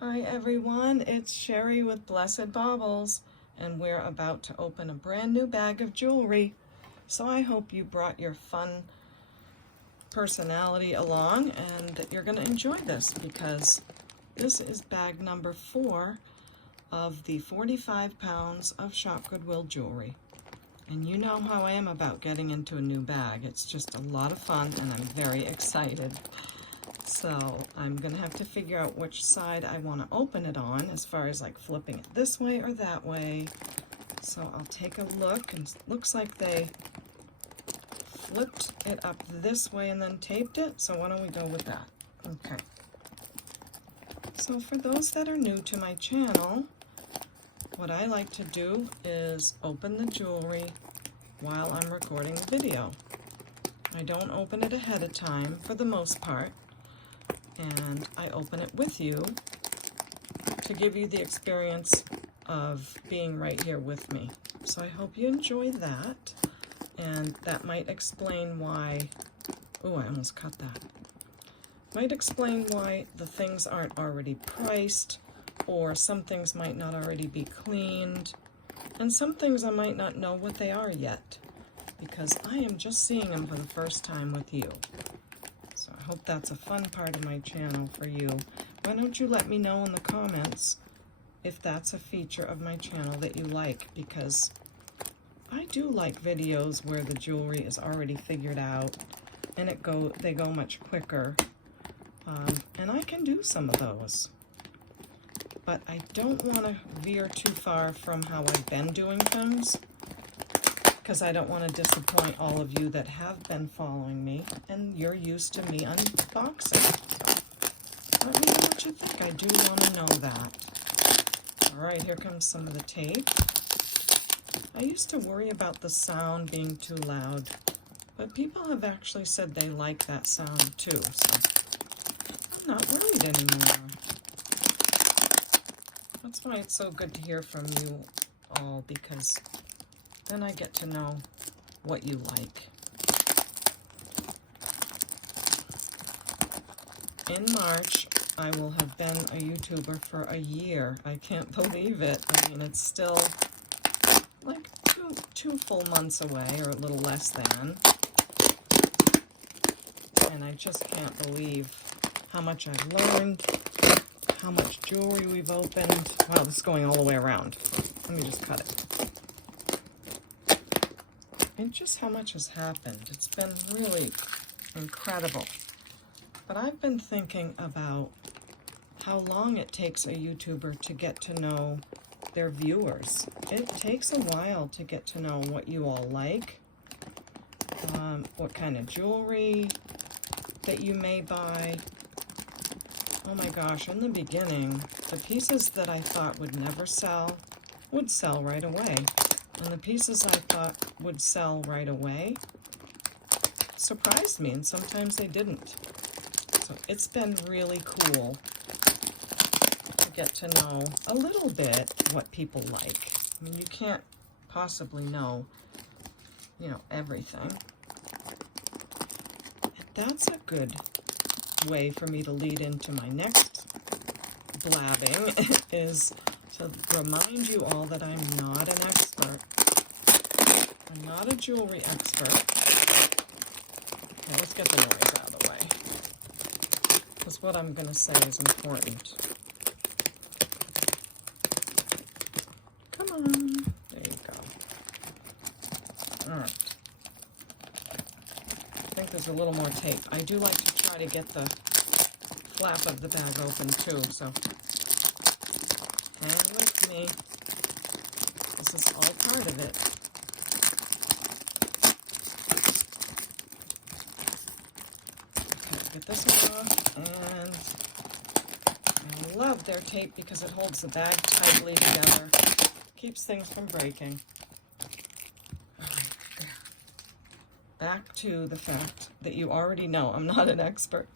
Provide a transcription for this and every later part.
Hi everyone, it's Sherry with Blessed Baubles, and we're about to open a brand new bag of jewelry. So I hope you brought your fun personality along and that you're going to enjoy this, because this is bag number 4 of the 45 pounds of Shop Goodwill jewelry. And you know how I am about getting into a new bag. It's just a lot of fun and I'm very excited. So I'm gonna have to figure out which side I want to open it on, as far as like flipping it this way or that way. So I'll take a look, and it looks like they flipped it up this way and then taped it. So why don't we go with that? Okay. So for those that are new to my channel, what I like to do is open the jewelry while I'm recording the video. I don't open it ahead of time for the most part, and I open it with you to give you the experience of being right here with me. So I hope you enjoy that, and that might explain why, oh, I almost cut that. Might explain why the things aren't already priced, or some things might not already be cleaned, and some things I might not know what they are yet, because I am just seeing them for the first time with you. So I hope that's a fun part of my channel for you. Why don't you let me know in the comments if that's a feature of my channel that you like, because I do like videos where the jewelry is already figured out and they go much quicker. And I can do some of those. But I don't want to veer too far from how I've been doing things, because I don't want to disappoint all of you that have been following me and you're used to me unboxing. So let me know what you think. I do want to know that. All right, here comes some of the tape. I used to worry about the sound being too loud, but people have actually said they like that sound too, so I'm not worried anymore. That's why it's so good to hear from you all, because then I get to know what you like. In March, I will have been a YouTuber for a year. I can't believe it. I mean, it's still like two full months away, or a little less than. And I just can't believe how much I've learned, how much jewelry we've opened. Wow, this is going all the way around. Let me just cut it. And just how much has happened. It's been really incredible. But I've been thinking about how long it takes a YouTuber to get to know their viewers. It takes a while to get to know what you all like, what kind of jewelry that you may buy. Oh my gosh, in the beginning, the pieces that I thought would never sell would sell right away. And the pieces I thought would sell right away surprised me, and sometimes they didn't. So it's been really cool to get to know a little bit what people like. I mean, you can't possibly know, everything. And that's a good way for me to lead into my next blabbing, is to remind you all that I'm not an expert. I'm not a jewelry expert. Okay, let's get the noise out of the way, because what I'm going to say is important. Come on. There you go. All right. I think there's a little more tape. I do like to try to get the flap of the bag open too, so hang with me. This is all part of it. Okay, get this off, and I love their tape because it holds the bag tightly together, keeps things from breaking. All right, there. Back to the fact that you already know I'm not an expert.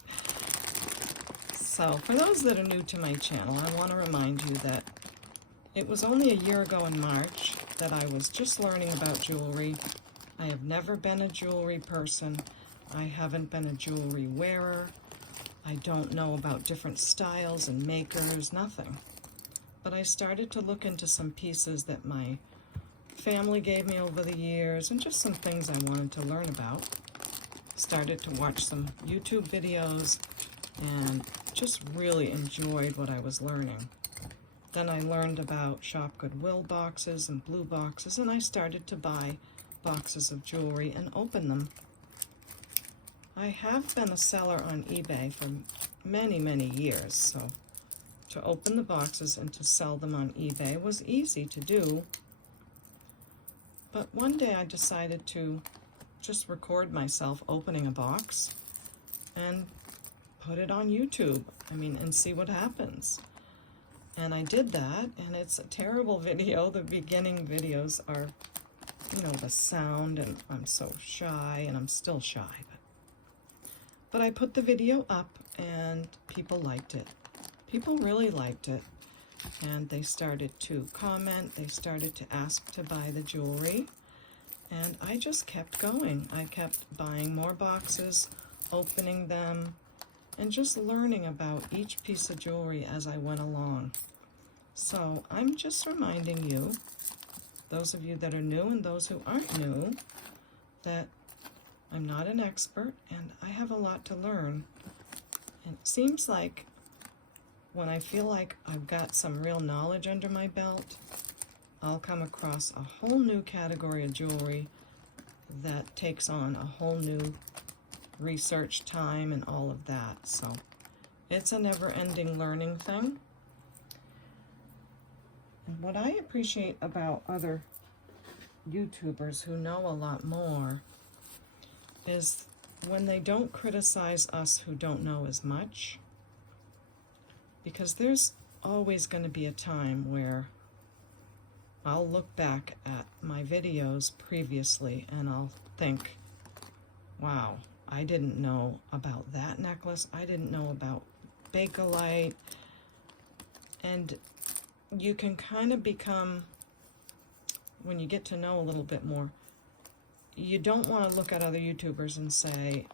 So for those that are new to my channel, I want to remind you that it was only a year ago in March that I was just learning about jewelry. I have never been a jewelry person. I haven't been a jewelry wearer. I don't know about different styles and makers, nothing. But I started to look into some pieces that my family gave me over the years and just some things I wanted to learn about. Started to watch some YouTube videos and just really enjoyed what I was learning. Then I learned about Shop Goodwill boxes and blue boxes, and I started to buy boxes of jewelry and open them. I have been a seller on eBay for many, many years, so to open the boxes and to sell them on eBay was easy to do. But one day I decided to just record myself opening a box and put it on YouTube, and see what happens. And I did that, and it's a terrible video. The beginning videos are, the sound, and I'm so shy, and I'm still shy. But I put the video up, and people liked it. People really liked it. And they started to comment, they started to ask to buy the jewelry. And I just kept going. I kept buying more boxes, opening them, and just learning about each piece of jewelry as I went along. So I'm just reminding you, those of you that are new and those who aren't new, that I'm not an expert and I have a lot to learn. And it seems like when I feel like I've got some real knowledge under my belt, I'll come across a whole new category of jewelry that takes on a whole new research time and all of that. So it's a never-ending learning thing. And what I appreciate about other YouTubers who know a lot more is when they don't criticize us who don't know as much, because there's always going to be a time where I'll look back at my videos previously and I'll think, wow, I didn't know about that necklace. I didn't know about Bakelite. And you can kind of become, when you get to know a little bit more, you don't want to look at other YouTubers and say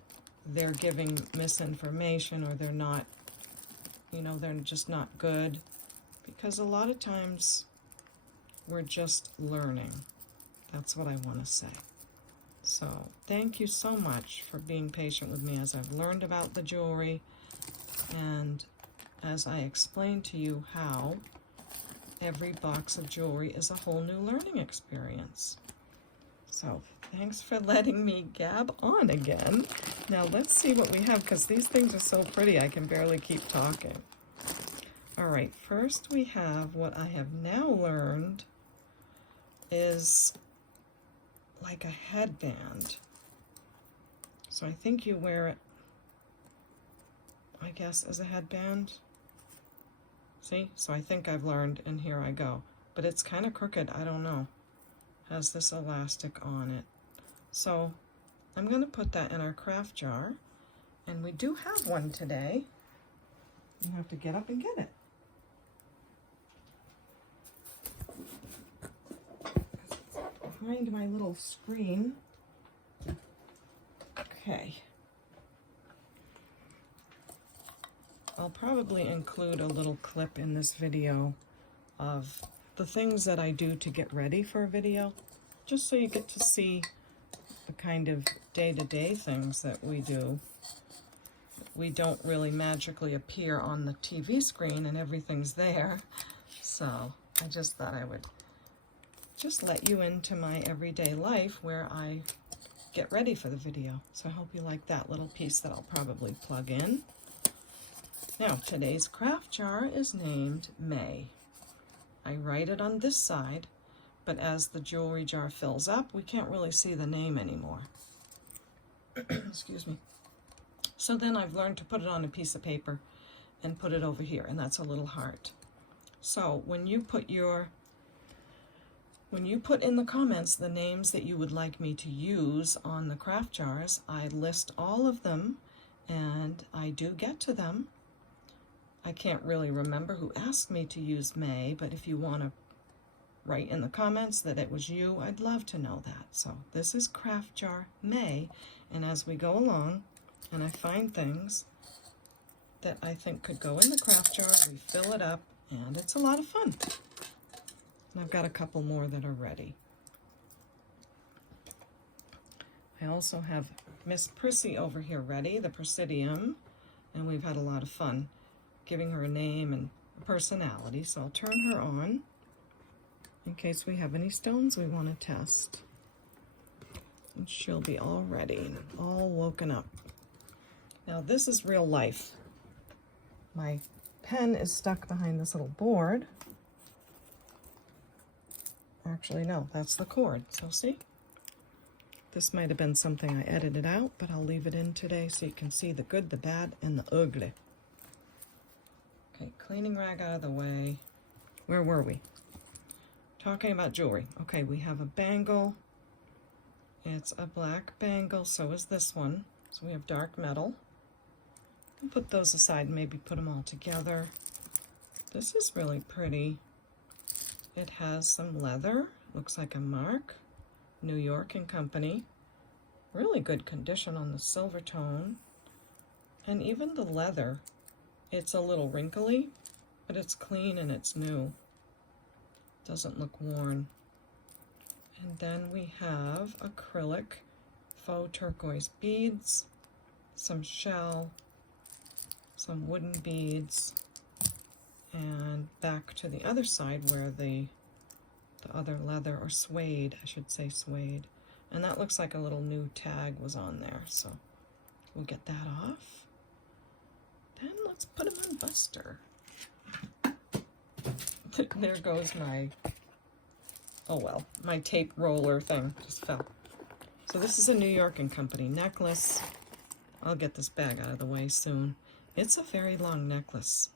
they're giving misinformation or they're not, they're just not good. Because a lot of times we're just learning. That's what I want to say. So thank you so much for being patient with me as I've learned about the jewelry and as I explained to you how every box of jewelry is a whole new learning experience. So thanks for letting me gab on again. Now let's see what we have, because these things are so pretty I can barely keep talking. All right, first we have what I have now learned is like a headband. So I think you wear it, I guess, as a headband. See? So I think I've learned, and here I go. But it's kind of crooked, I don't know. Has this elastic on it. So I'm going to put that in our craft jar. And we do have one today. You have to get up and get it. Behind my little screen. Okay. I'll probably include a little clip in this video of the things that I do to get ready for a video, just so you get to see the kind of day-to-day things that we do. We don't really magically appear on the TV screen and everything's there. So I just thought I would just let you into my everyday life where I get ready for the video. So I hope you like that little piece that I'll probably plug in. Now, today's craft jar is named May. I write it on this side, but as the jewelry jar fills up, we can't really see the name anymore. Excuse me. So then I've learned to put it on a piece of paper and put it over here, and that's a little heart. So when you put in the comments the names that you would like me to use on the craft jars, I list all of them, and I do get to them. I can't really remember who asked me to use May, but if you want to write in the comments that it was you, I'd love to know that. So this is craft jar May, and as we go along and I find things, that I think could go in the craft jar. We fill it up, and it's a lot of fun. And I've got a couple more that are ready. I also have Miss Prissy over here ready, the Presidium, and we've had a lot of fun giving her a name and a personality. So I'll turn her on in case we have any stones we want to test. And she'll be all ready and all woken up. Now this is real life. My pen is stuck behind this little board. Actually, no, that's the cord. So see? This might have been something I edited out, but I'll leave it in today so you can see the good, the bad, and the ugly. Okay, cleaning rag out of the way. Where were we? Talking about jewelry. Okay, we have a bangle. It's a black bangle, so is this one. So we have dark metal. I'll put those aside and maybe put them all together. This is really pretty. It has some leather. Looks like a mark. New York and Company. Really good condition on the silver tone. And even the leather, it's a little wrinkly, but it's clean and it's new. Doesn't look worn. And then we have acrylic faux turquoise beads, some shell, some wooden beads, and back to the other side where the other leather, or suede, I should say suede. And that looks like a little new tag was on there, so we'll get that off. Then let's put them on Buster. There goes my, oh well, my tape roller thing just fell. So this is a New York and Company necklace. I'll get this bag out of the way soon. It's a very long necklace.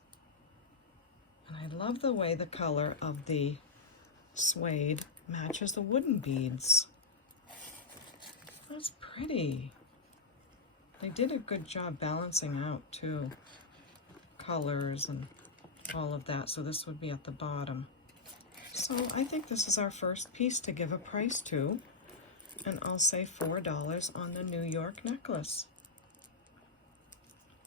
And I love the way the color of the suede matches the wooden beads. That's pretty. They did a good job balancing out too. Colors and all of that. So this would be at the bottom. So I think this is our first piece to give a price to. And I'll say $4 on the New York necklace.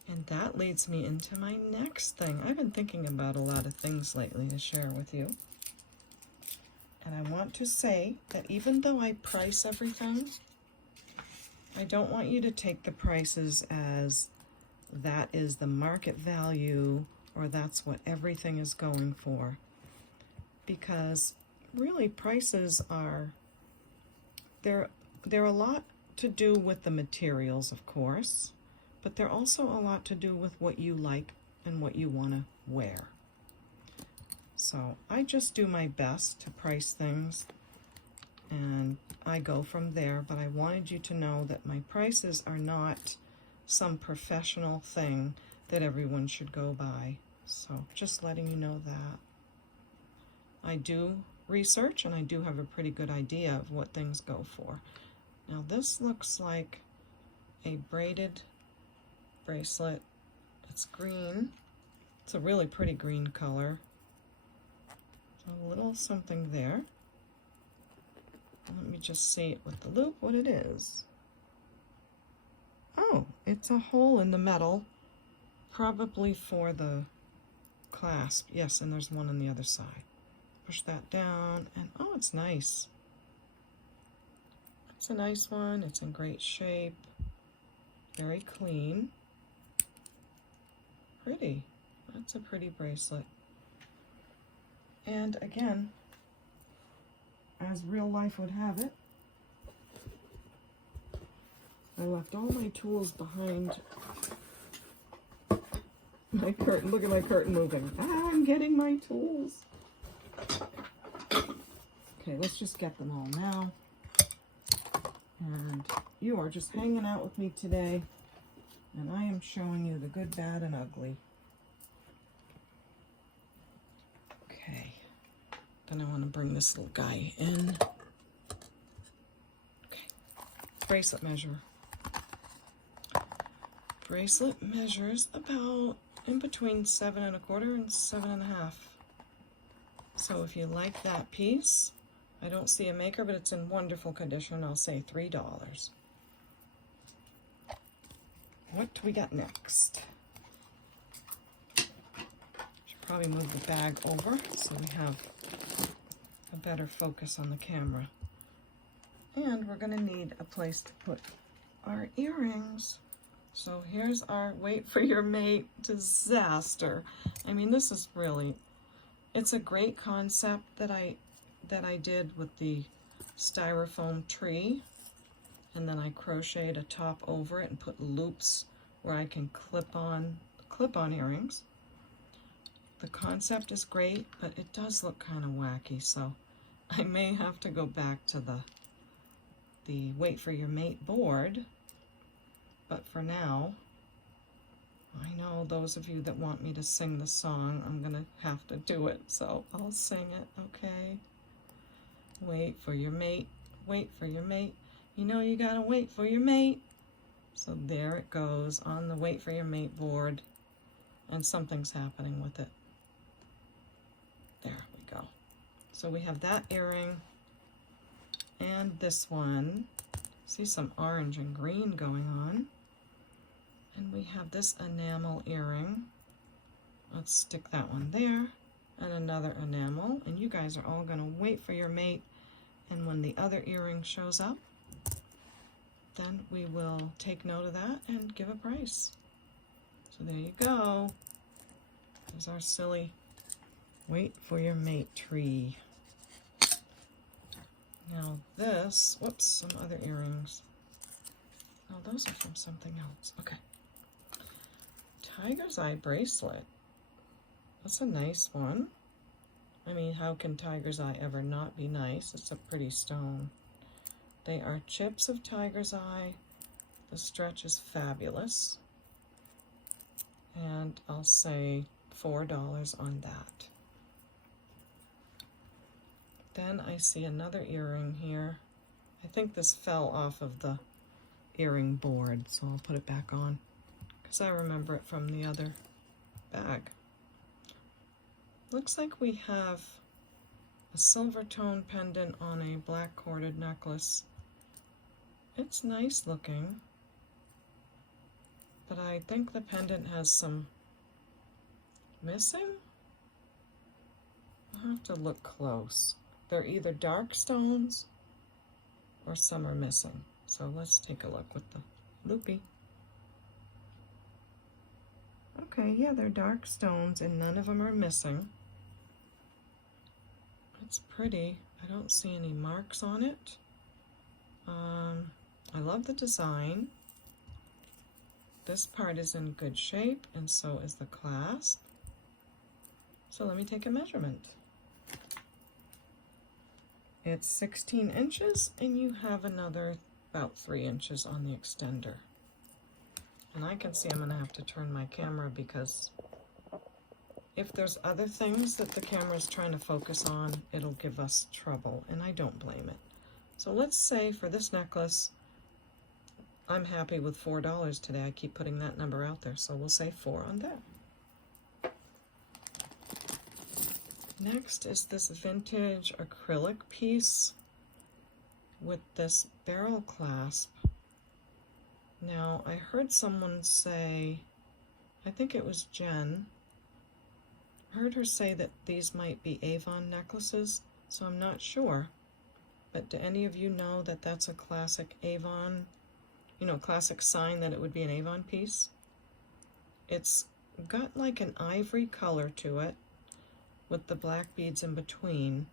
And that leads me into my next thing. I've been thinking about a lot of things lately to share with you. And I want to say that even though I price everything, I don't want you to take the prices as that is the market value or that's what everything is going for. Because really prices are, they're a lot to do with the materials, of course, but they're also a lot to do with what you like and what you want to wear. So I just do my best to price things and I go from there, but I wanted you to know that my prices are not some professional thing that everyone should go by. So just letting you know that. I do research and I do have a pretty good idea of what things go for. Now this looks like a braided bracelet. It's green. It's a really pretty green color. A little something there. Let me just see it with the loop, what it is. Oh, it's a hole in the metal, probably for the clasp. Yes, and there's one on the other side. Push that down, and oh, it's nice. It's a nice one. It's in great shape. Very clean. Pretty. That's a pretty bracelet. And again, as real life would have it, I left all my tools behind my curtain. Look at my curtain moving. Ah, I'm getting my tools. Okay, let's just get them all now. And you are just hanging out with me today, and I am showing you the good, bad, and ugly. Okay, then I want to bring this little guy in. Okay, bracelet measure. Bracelet measures about in between 7 1/4 and 7 1/2. So if you like that piece, I don't see a maker, but it's in wonderful condition. I'll say $3. What do we got next? probably move the bag over so we have a better focus on the camera. And we're gonna need a place to put our earrings. So here's our wait for your mate disaster. I mean, this is really, it's a great concept that I did with the styrofoam tree, and then I crocheted a top over it and put loops where I can clip on earrings. The concept is great, but it does look kind of wacky, so I may have to go back to the wait for your mate board. But for now, I know those of you that want me to sing the song, I'm gonna have to do it, so I'll sing it, okay? Wait for your mate, wait for your mate. You know you gotta wait for your mate. So there it goes on the wait for your mate board, and something's happening with it. There we go. So we have that earring and this one. See some orange and green going on. And we have this enamel earring. Let's stick that one there, and another enamel. And you guys are all gonna wait for your mate, and when the other earring shows up, then we will take note of that and give a price. So there you go. There's our silly wait for your mate tree. Now this, whoops, some other earrings. Oh, those are from something else. Okay. Tiger's eye bracelet. That's a nice one. I mean, how can tiger's eye ever not be nice? It's a pretty stone. They are chips of tiger's eye. The stretch is fabulous. And I'll say $4 on that. Then I see another earring here. I think this fell off of the earring board, so I'll put it back on because I remember it from the other bag. Looks like we have a silver tone pendant on a black corded necklace. It's nice looking, but I think the pendant has some missing. I'll have to look close. They're either dark stones or some are missing. So let's take a look with the loopy. Okay, yeah, they're dark stones and none of them are missing. It's pretty. I don't see any marks on it. I love the design. This part is in good shape, and so is the clasp. So let me take a measurement. It's 16 inches, and you have another about 3 inches on the extender. And I can see I'm gonna have to turn my camera because if there's other things that the camera's trying to focus on, it'll give us trouble, and I don't blame it. So let's say for this necklace, I'm happy with $4 today. I keep putting that number out there, so we'll say 4 on that. Next is this vintage acrylic piece with this barrel clasp. Now, I heard someone say, I think it was Jen, I heard her say that these might be Avon necklaces, so I'm not sure. But do any of you know that that's a classic Avon, you know, classic sign that it would be an Avon piece? It's got like an ivory color to it with the black beads in between.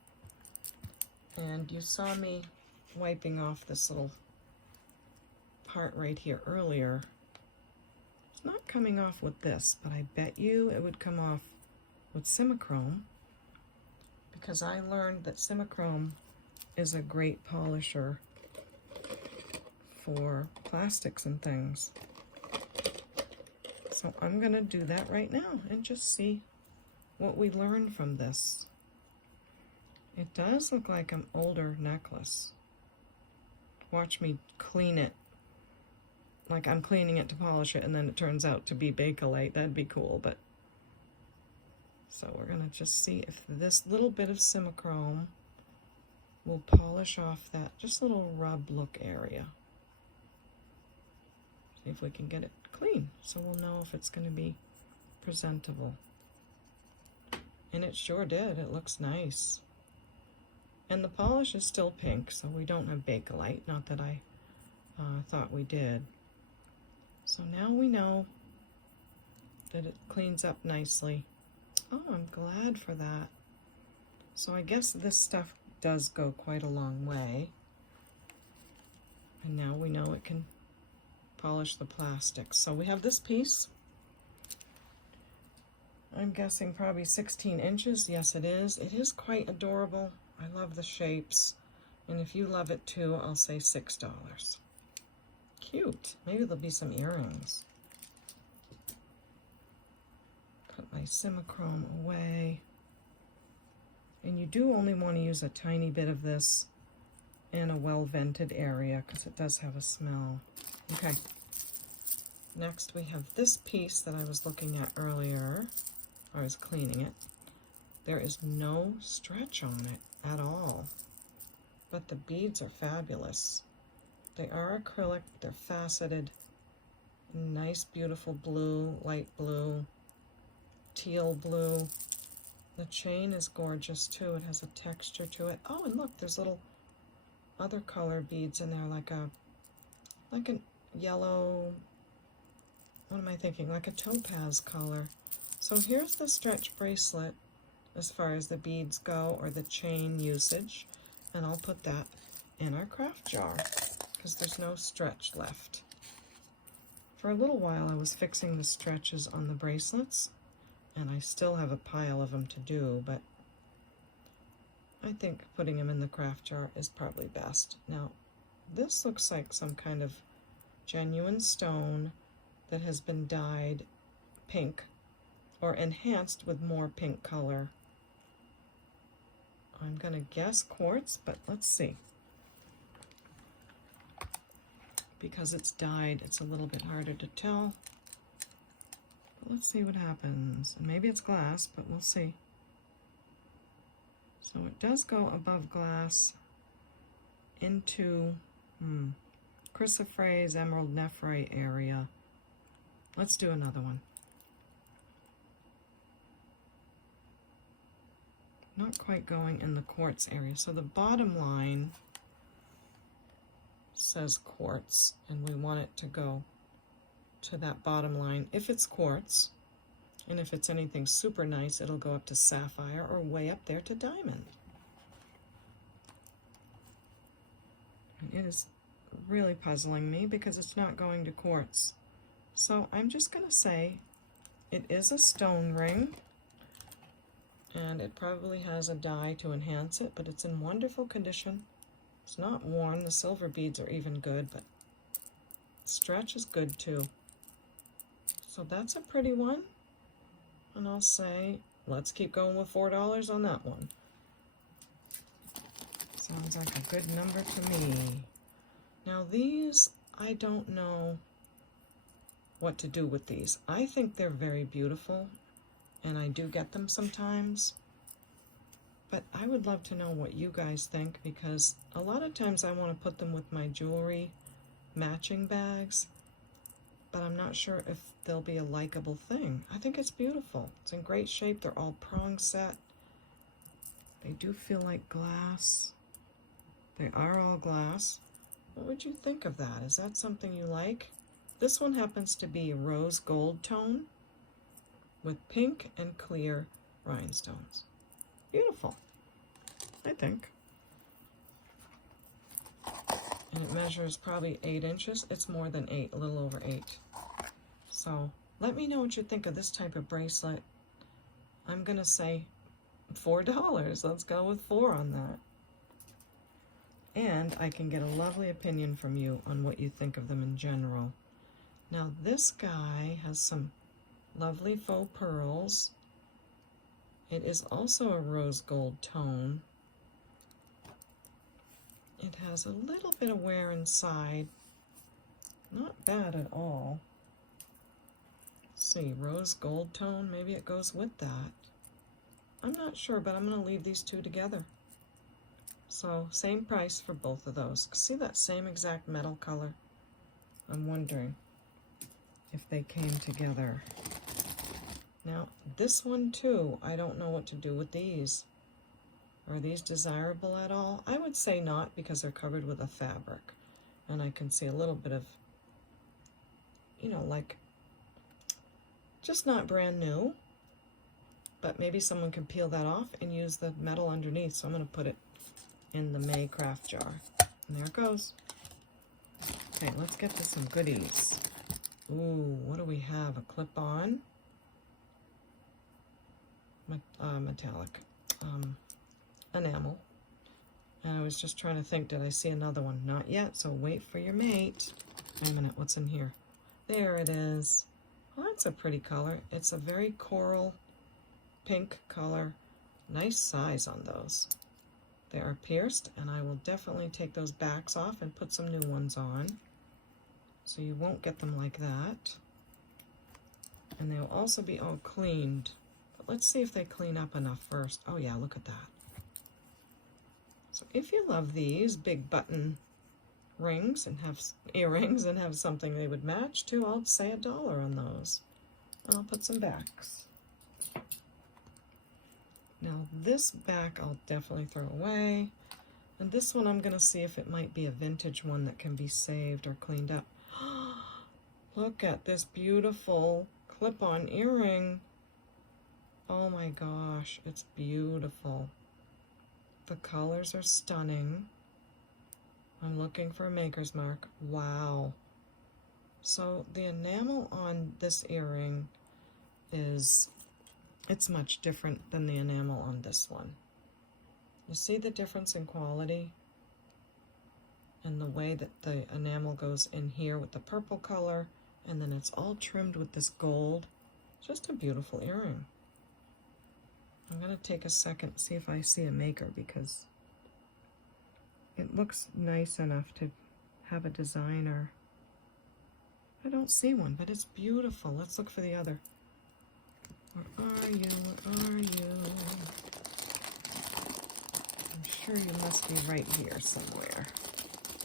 And you saw me wiping off this little part right here earlier. It's not coming off with this, but I bet you it would come off with Simichrome, because I learned that Simichrome is a great polisher for plastics and things. So I'm gonna do that right now and just see what we learn from this. It does look like an older necklace. Watch me clean it. Like I'm cleaning it to polish it and then it turns out to be Bakelite. That'd be cool, but so we're gonna just see if this little bit of Simichrome will polish off that just little rub look area. See if we can get it clean so we'll know if it's gonna be presentable. And it sure did. It looks nice. And the polish is still pink, so we don't have Bakelite. Not that I thought we did. So now we know that it cleans up nicely. Oh, I'm glad for that. So I guess this stuff does go quite a long way. And now we know it can polish the plastic. So we have this piece. I'm guessing probably 16 inches. Yes, it is. It is quite adorable. I love the shapes. And if you love it too, I'll say $6. Cute. Maybe there'll be some earrings. Put my Simichrome away. And you do only want to use a tiny bit of this in a well-vented area because it does have a smell. Okay. Next we have this piece that I was looking at earlier. I was cleaning it. There is no stretch on it at all. But the beads are fabulous. They are acrylic, they're faceted. Nice, beautiful blue, light blue, teal blue. The chain is gorgeous too. It has a texture to it. Oh, and look, there's little other color beads in there, like a yellow, what am I thinking? Like a topaz color. So here's the stretch bracelet as far as the beads go, or the chain usage. And I'll put that in our craft jar because there's no stretch left. For a little while I was fixing the stretches on the bracelets, and I still have a pile of them to do, but I think putting them in the craft jar is probably best. Now, this looks like some kind of genuine stone that has been dyed pink or enhanced with more pink color. I'm going to guess quartz, but let's see. Because it's dyed, it's a little bit harder to tell. But let's see what happens. Maybe it's glass, but we'll see. So it does go above glass into chrysoprase, emerald nephrite area. Let's do another one. Not quite going in the quartz area. So the bottom line says quartz, and we want it to go to that bottom line if it's quartz. And if it's anything super nice, it'll go up to sapphire or way up there to diamond. And it is really puzzling me because it's not going to quartz. So I'm just going to say it is a stone ring. And it probably has a dye to enhance it, but it's in wonderful condition. It's not worn. The silver beads are even good, but stretch is good too. So that's a pretty one. And I'll say, let's keep going with $4 on that one. Sounds like a good number to me. Now these, I don't know what to do with these. I think they're very beautiful, and I do get them sometimes. But I would love to know what you guys think, because a lot of times I want to put them with my jewelry matching bags, but I'm not sure if they'll be a likable thing. I think it's beautiful. It's in great shape. They're all prong set. They do feel like glass. They are all glass. What would you think of that? Is that something you like? This one happens to be rose gold tone with pink and clear rhinestones. Beautiful, I think. And it measures probably 8 inches. It's more than 8, a little over 8. So let me know what you think of this type of bracelet. I'm gonna say $4. Let's go with 4 on that. And I can get a lovely opinion from you on what you think of them in general. Now this guy has some lovely faux pearls. It is also a rose gold tone. It has a little bit of wear inside. Not bad at all. Let's see, rose gold tone, maybe it goes with that. I'm not sure, but I'm going to leave these two together. So same price for both of those. See that same exact metal color? I'm wondering if they came together. Now, this one too, I don't know what to do with these. Are these desirable at all? I would say not, because they're covered with a fabric. And I can see a little bit of, you know, like, just not brand new. But maybe someone can peel that off and use the metal underneath. So I'm going to put it in the May craft jar. And there it goes. Okay, let's get to some goodies. Ooh, what do we have? A clip-on. Metallic. Enamel. And I was just trying to think, did I see another one? Not yet, so wait for your mate. Wait a minute, what's in here? There it is. Well, that's a pretty color. It's a very coral pink color. Nice size on those. They are pierced, and I will definitely take those backs off and put some new ones on. So you won't get them like that. And they'll also be all cleaned. But let's see if they clean up enough first. Oh yeah, look at that. So if you love these big button rings and have earrings and have something they would match to, I'll say $1 on those. I'll put some backs. Now this back I'll definitely throw away. And this one I'm going to see if it might be a vintage one that can be saved or cleaned up. Look at this beautiful clip-on earring. Oh my gosh, it's beautiful. The colors are stunning. I'm looking for a maker's mark. Wow. So the enamel on this earring is, it's much different than the enamel on this one. You see the difference in quality? And the way that the enamel goes in here with the purple color, and then it's all trimmed with this gold. Just a beautiful earring. I'm going to take a second, see if I see a maker, because it looks nice enough to have a designer. I don't see one, but it's beautiful. Let's look for the other. Where are you? Where are you? I'm sure you must be right here somewhere.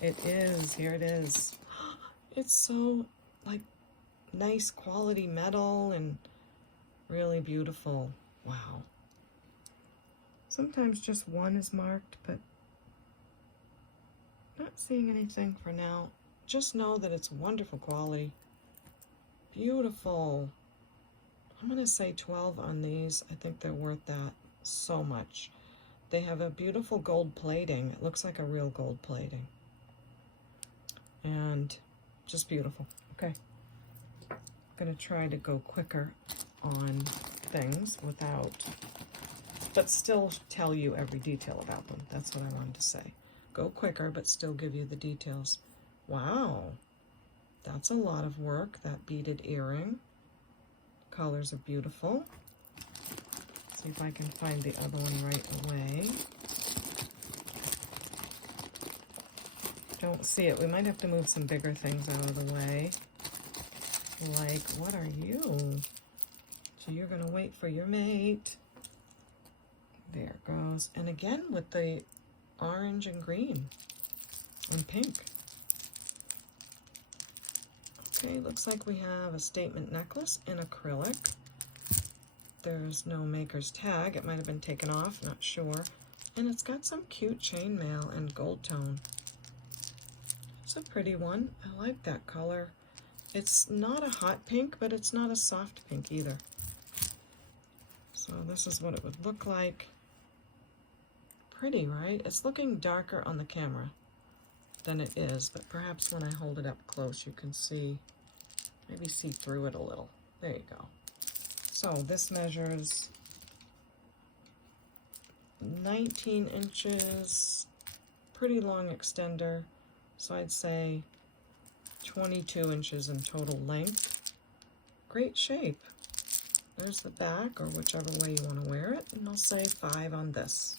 It is. Here it is. It's so, like, nice quality metal and really beautiful. Wow. Sometimes just one is marked, but not seeing anything for now. Just know that it's wonderful quality. Beautiful. I'm going to say 12 on these. I think they're worth that so much. They have a beautiful gold plating. It looks like a real gold plating. And just beautiful. Okay. I'm going to try to go quicker on things without, but still tell you every detail about them. That's what I wanted to say. Go quicker, but still give you the details. Wow. That's a lot of work, that beaded earring. Colors are beautiful. See if I can find the other one right away. Don't see it. We might have to move some bigger things out of the way. Like, what are you? So you're going to wait for your mate. There it goes. And again with the orange and green and pink. Okay, looks like we have a statement necklace in acrylic. There's no maker's tag. It might have been taken off, not sure. And it's got some cute chainmail and gold tone. It's a pretty one. I like that color. It's not a hot pink, but it's not a soft pink either. So this is what it would look like. Pretty, right? It's looking darker on the camera than it is, but perhaps when I hold it up close you can see, maybe see through it a little. There you go. So this measures 19 inches, pretty long extender, so I'd say 22 inches in total length. Great shape. There's the back, or whichever way you want to wear it, and I'll say 5 on this.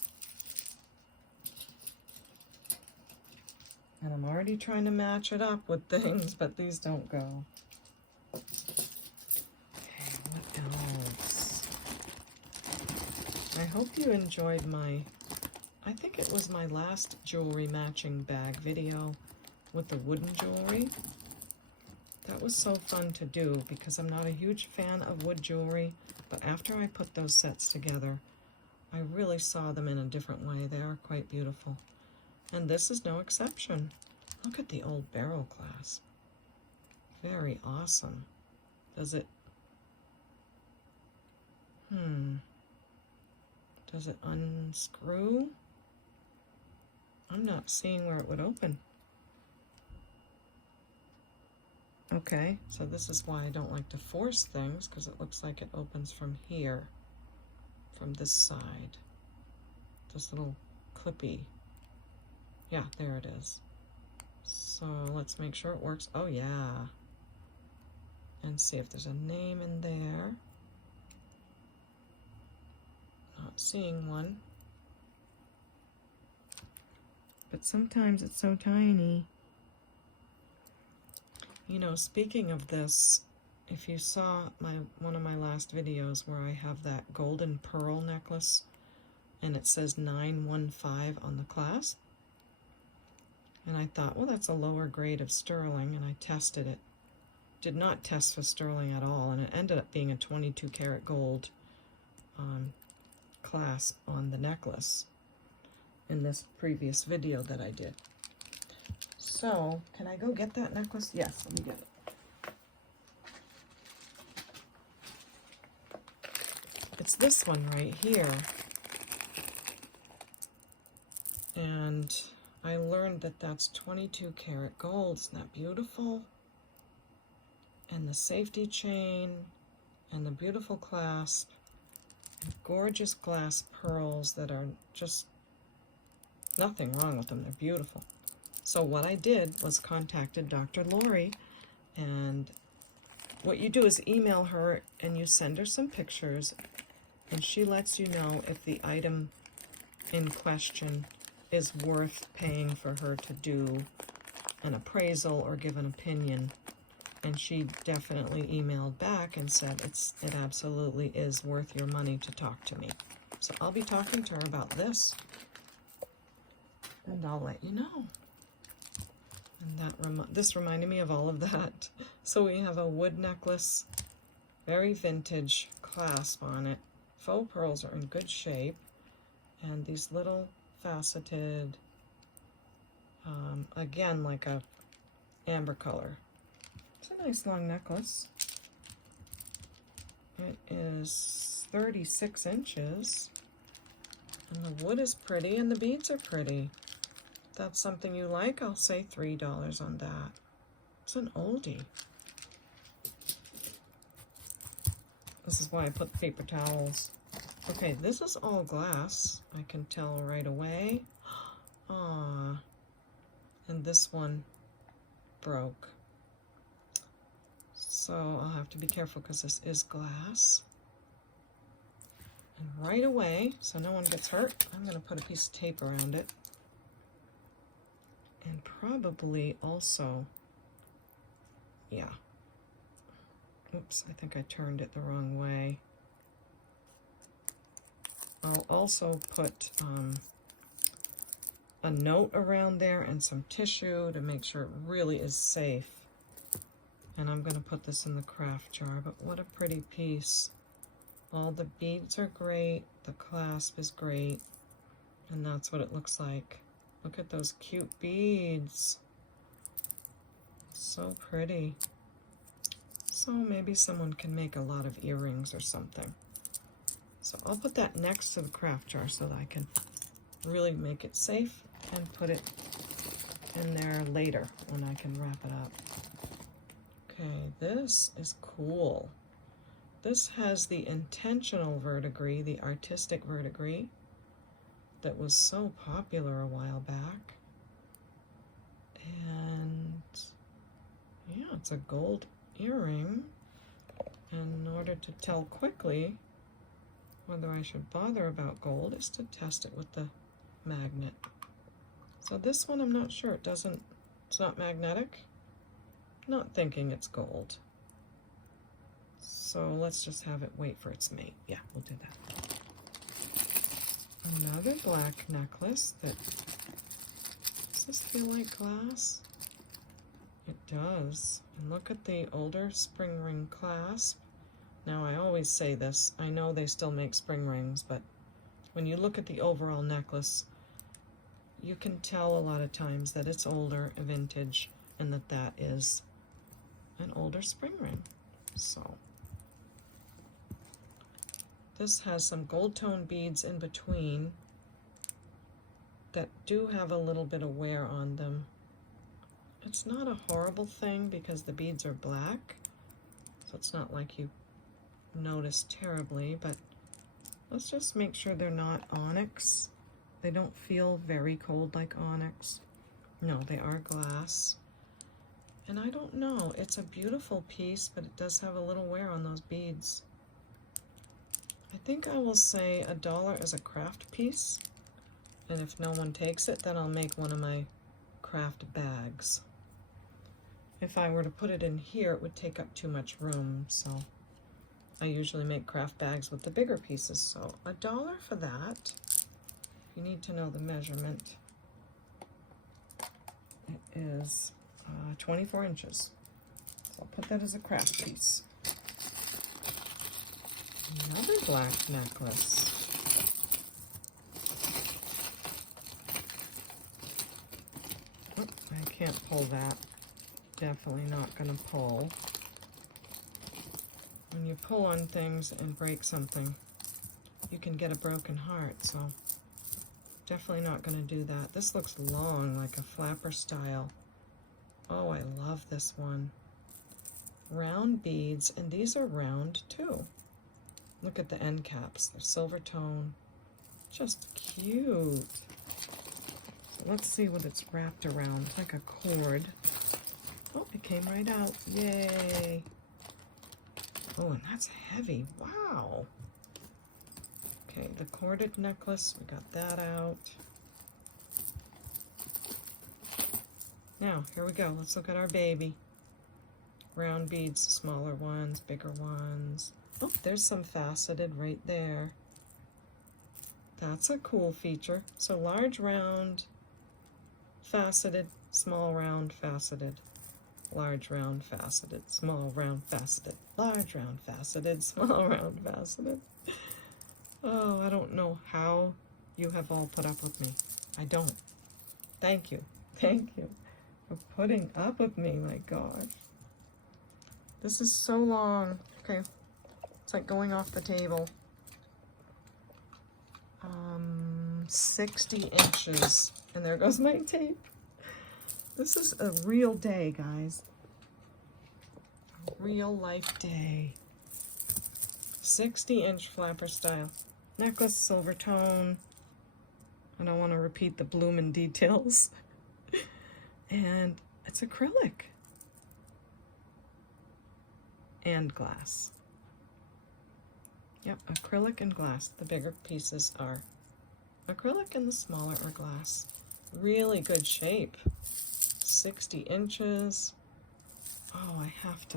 And I'm already trying to match it up with things, but these don't go. Okay, what else? I hope you enjoyed my, I think it was my last jewelry matching bag video with the wooden jewelry. That was so fun to do because I'm not a huge fan of wood jewelry. But after I put those sets together, I really saw them in a different way. They are quite beautiful. And this is no exception. Look at the old barrel clasp. Very awesome. Does it, does it unscrew? I'm not seeing where it would open. Okay, so this is why I don't like to force things, because it looks like it opens from here, from this side. This little clippy. Yeah, there it is. So let's make sure it works. Oh yeah. And see if there's a name in there. Not seeing one. But sometimes it's so tiny. You know, speaking of this, if you saw one of my last videos where I have that golden pearl necklace and it says 915 on the clasp, and I thought, well, that's a lower grade of sterling, and I tested it. Did not test for sterling at all, and it ended up being a 22 karat gold clasp on the necklace in this previous video that I did. So, can I go get that necklace? Yes, let me get it. It's this one right here. And I learned that that's 22 karat gold. Isn't that beautiful? And the safety chain, and the beautiful clasp, and gorgeous glass pearls that are just nothing wrong with them. They're beautiful. So what I did was contacted Dr. Lori, and what you do is email her and you send her some pictures, and she lets you know if the item in question is worth paying for her to do an appraisal or give an opinion. And she definitely emailed back and said it absolutely is worth your money to talk to me. So I'll be talking to her about this, and I'll let you know. And this reminded me of all of that. So we have a wood necklace, very vintage clasp on it. Faux pearls are in good shape, and these little faceted, again, like a amber color. It's a nice long necklace. It is 36 inches, and the wood is pretty, and the beads are pretty. If that's something you like, I'll say $3 on that. It's an oldie. This is why I put paper towels. Okay, this is all glass. I can tell right away. Aww. And this one broke. So I'll have to be careful because this is glass. And right away, so no one gets hurt, I'm going to put a piece of tape around it. And probably also, yeah. Oops, I think I turned it the wrong way. I'll also put a note around there and some tissue to make sure it really is safe. And I'm going to put this in the craft jar, but what a pretty piece. All the beads are great, the clasp is great, and that's what it looks like. Look at those cute beads. So pretty. So maybe someone can make a lot of earrings or something. So I'll put that next to the craft jar so that I can really make it safe and put it in there later when I can wrap it up. Okay, this is cool. This has the intentional verdigris, the artistic verdigris, that was so popular a while back. And yeah, it's a gold earring. And in order to tell quickly whether I should bother about gold is to test it with the magnet. So this one I'm not sure. It's not magnetic. Not thinking it's gold. So let's just have it wait for its mate. Yeah, we'll do that. Another black necklace that, does this feel like glass? It does. And look at the older spring ring clasp Now, I always say this, I know they still make spring rings, but when you look at the overall necklace, you can tell a lot of times that it's older, vintage, and that is an older spring ring. So, this has some gold tone beads in between that do have a little bit of wear on them. It's not a horrible thing because the beads are black, so it's not like you notice terribly, but let's just make sure they're not onyx. They don't feel very cold like onyx. No, they are glass. And I don't know, it's a beautiful piece, but it does have a little wear on those beads. I think I will say $1 as a craft piece, and if no one takes it, then I'll make one of my craft bags. If I were to put it in here, it would take up too much room, so I usually make craft bags with the bigger pieces, so $1 for that. You need to know the measurement. It is 24 inches. So I'll put that as a craft piece. Another black necklace. Oh, I can't pull that. Definitely not going to pull. When you pull on things and break something, you can get a broken heart, so definitely not going to do that. This looks long, like a flapper style. Oh, I love this one. Round beads, and these are round too. Look at the end caps. They're silver tone. Just cute. So let's see what it's wrapped around, like a cord. Oh, it came right out. Yay. Oh, and that's heavy. Wow. Okay, the corded necklace, we got that out. Now, here we go. Let's look at our baby. Round beads, smaller ones, bigger ones. Oh, there's some faceted right there. That's a cool feature. So large round, faceted, small round, faceted. Large round, faceted, small round, faceted. Large round, faceted, small round, faceted. Oh, I don't know how you have all put up with me. I don't. Thank you. Thank you for putting up with me, my gosh. This is so long. Okay, it's like going off the table. 60 inches. And there goes my tape. This is a real day, guys. A real life day. 60-inch flapper style. Necklace, silver tone. I don't want to repeat the bloomin' details. And it's acrylic. And glass. Yep, acrylic and glass. The bigger pieces are acrylic and the smaller are glass. Really good shape. 60 inches. Oh, I have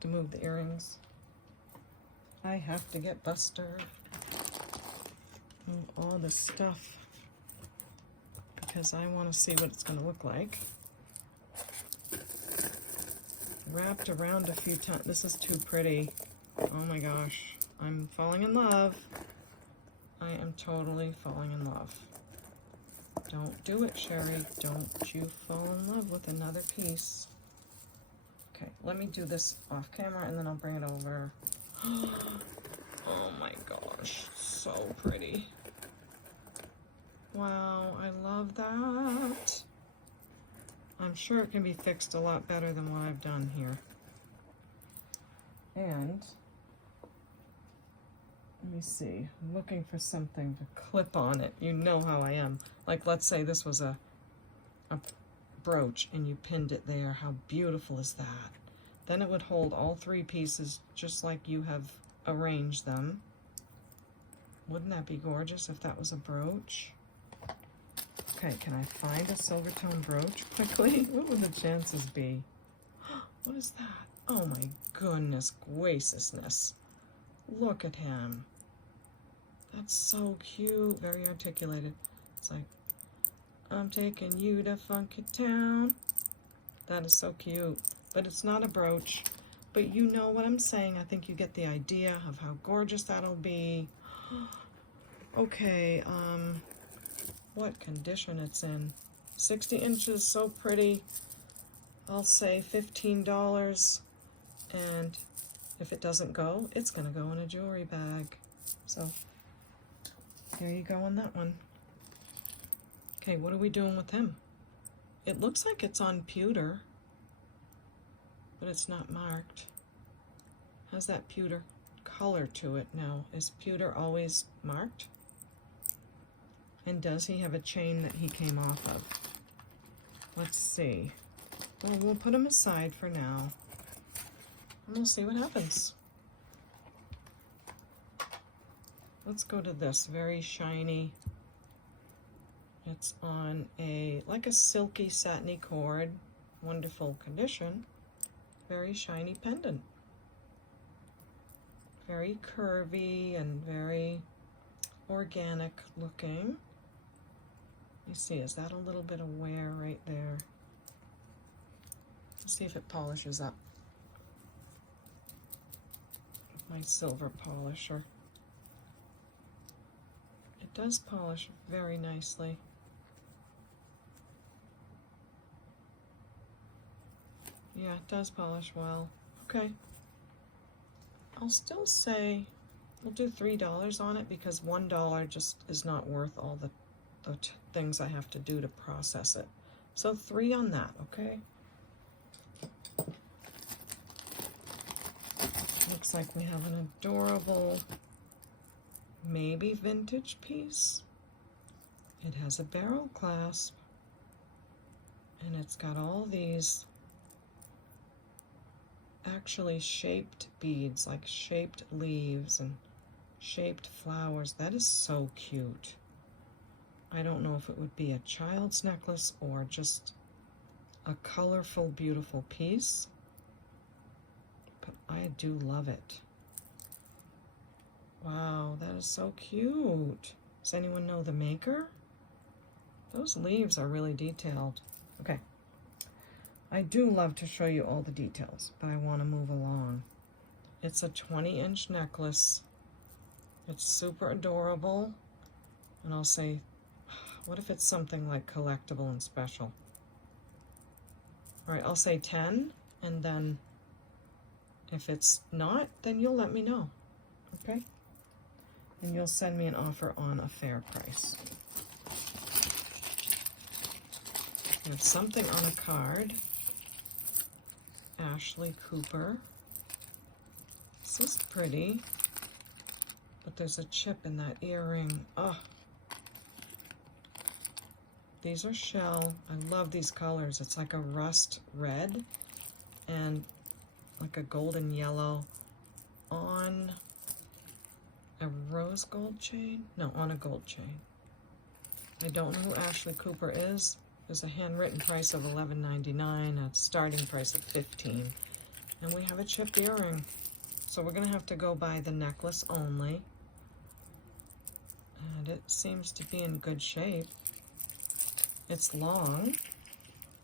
to move the earrings. I have to get Buster. Move all the stuff because I want to see what it's going to look like. Wrapped around a few times. This is too pretty. Oh my gosh. I'm falling in love. I am totally falling in love. Don't do it, Sherry. Don't you fall in love with another piece. Okay, let me do this off camera and then I'll bring it over. Oh my gosh, so pretty. Wow, I love that. I'm sure it can be fixed a lot better than what I've done here. And let me see, I'm looking for something to clip on it. You know how I am. Like, let's say this was a brooch and you pinned it there. How beautiful is that? Then it would hold all three pieces just like you have arranged them. Wouldn't that be gorgeous if that was a brooch? Okay, can I find a silver tone brooch quickly? What would the chances be? What is that? Oh my goodness graciousness. Look at him. That's so cute. Very articulated. It's like, I'm taking you to Funky Town. That is so cute. But it's not a brooch. But you know what I'm saying. I think you get the idea of how gorgeous that'll be. Okay, what condition it's in. 60 inches, so pretty. I'll say $15. And if it doesn't go, it's gonna go in a jewelry bag. So there you go on that one. Okay, what are we doing with him? It looks like it's on pewter, but it's not marked. Has that pewter color to it now? Is pewter always marked? And does he have a chain that he came off of? Let's see. Well, we'll put him aside for now, and we'll see what happens. Let's go to this very shiny. It's on like a silky satiny cord, wonderful condition, very shiny pendant. Very curvy and very organic looking. You see, is that a little bit of wear right there? Let's see if it polishes up. My silver polisher. It does polish very nicely. Yeah, it does polish well. Okay. I'll still say we'll do $3 on it because $1 just is not worth all the things I have to do to process it. So $3 on that, okay? Looks like we have an adorable, maybe vintage piece. It has a barrel clasp, and it's got all these actually shaped beads, like shaped leaves and shaped flowers. That is so cute. I don't know if it would be a child's necklace or just a colorful, beautiful piece, but I do love it. Wow, that is so cute. Does anyone know the maker? Those leaves are really detailed. Okay. I do love to show you all the details, but I want to move along. It's a 20-inch necklace. It's super adorable. And I'll say, what if it's something like collectible and special? All right, I'll say 10, and then if it's not, then you'll let me know, okay? And you'll send me an offer on a fair price. There's something on a card. Ashley Cooper. This is pretty, but there's a chip in that earring. Oh, these are shell. I love these colors. It's like a rust red and like a golden yellow on a rose gold chain. No, on a gold chain. I don't know who Ashley Cooper is. There's a handwritten price of $11.99, a starting price of $15, and we have a chipped earring. So we're gonna have to go by the necklace only, and it seems to be in good shape. It's long.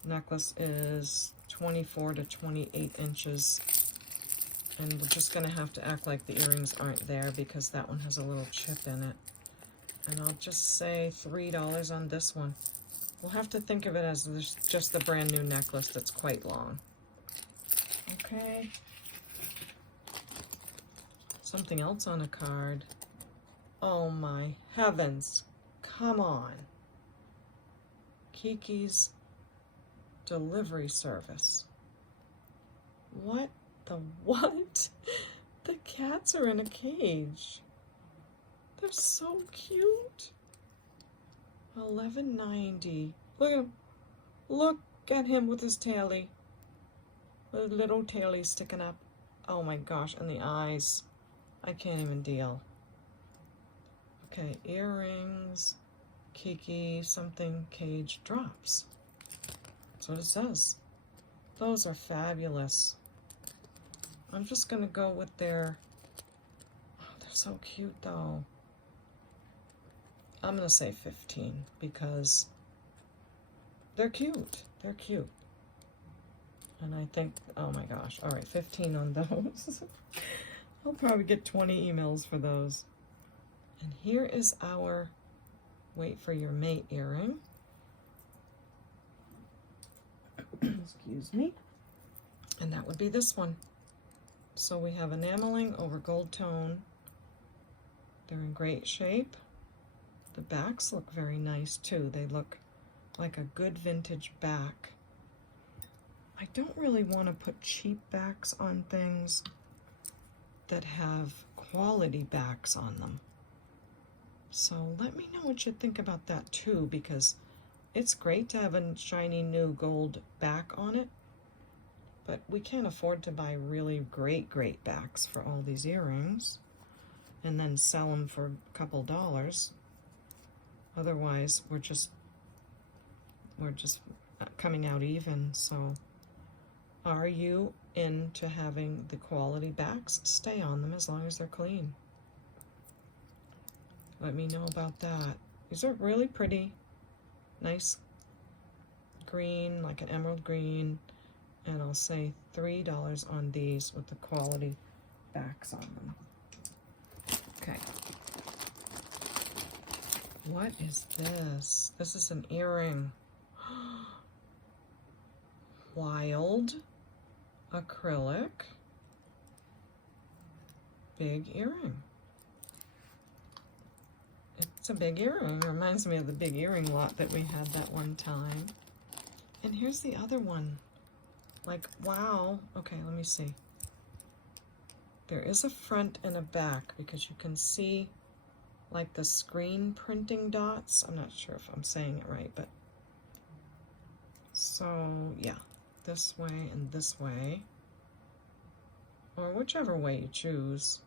Necklace is 24 to 28 inches, and we're just gonna have to act like the earrings aren't there because that one has a little chip in it. And I'll just say $3 on this one. We'll have to think of it as just the brand new necklace that's quite long. Okay. Something else on a card. Oh my heavens. Come on. Kiki's delivery service. What the what? The cats are in a cage. They're so cute. $11.90. Look at him. Look at him with his taily. The little taily sticking up. Oh my gosh, and the eyes. I can't even deal. Okay, earrings, Kiki, something, cage, drops. That's what it says. Those are fabulous. I'm just gonna go with their, oh, they're so cute though. I'm gonna say 15 because they're cute. They're cute. And I think, oh my gosh, all right, 15 on those. I'll probably get 20 emails for those. And here is our wait for your mate earring. Excuse me. And that would be this one. So we have enameling over gold tone. They're in great shape. The backs look very nice too. They look like a good vintage back. I don't really want to put cheap backs on things that have quality backs on them. So let me know what you think about that too, because it's great to have a shiny new gold back on it, but we can't afford to buy really great backs for all these earrings and then sell them for a couple dollars. Otherwise, we're just coming out even. So are you into having the quality backs? Stay on them as long as they're clean. Let me know about that. These are really pretty. Nice green, like an emerald green. And I'll say $3 on these with the quality backs on them. Okay. What is this? This is an earring. Wild acrylic big earring. It's a big earring. It reminds me of the big earring lot that we had that one time. And here's the other one. Like, wow. Okay, let me see. There is a front and a back because you can see like the screen printing dots. I'm not sure if I'm saying it right, but so yeah, this way and this way, or whichever way you choose.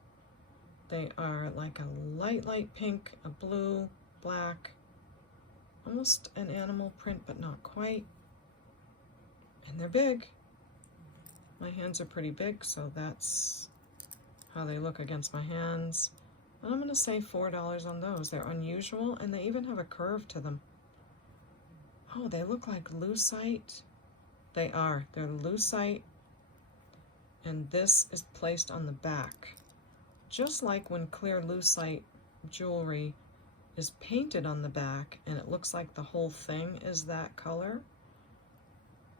They are like a light pink, a blue, black, almost an animal print, but not quite. And they're big. My hands are pretty big, so that's how they look against my hands. And I'm going to say $4 on those. They're unusual, and they even have a curve to them. Oh, they look like lucite. They are. They're lucite, and this is placed on the back. Just like when clear lucite jewelry is painted on the back, and it looks like the whole thing is that color.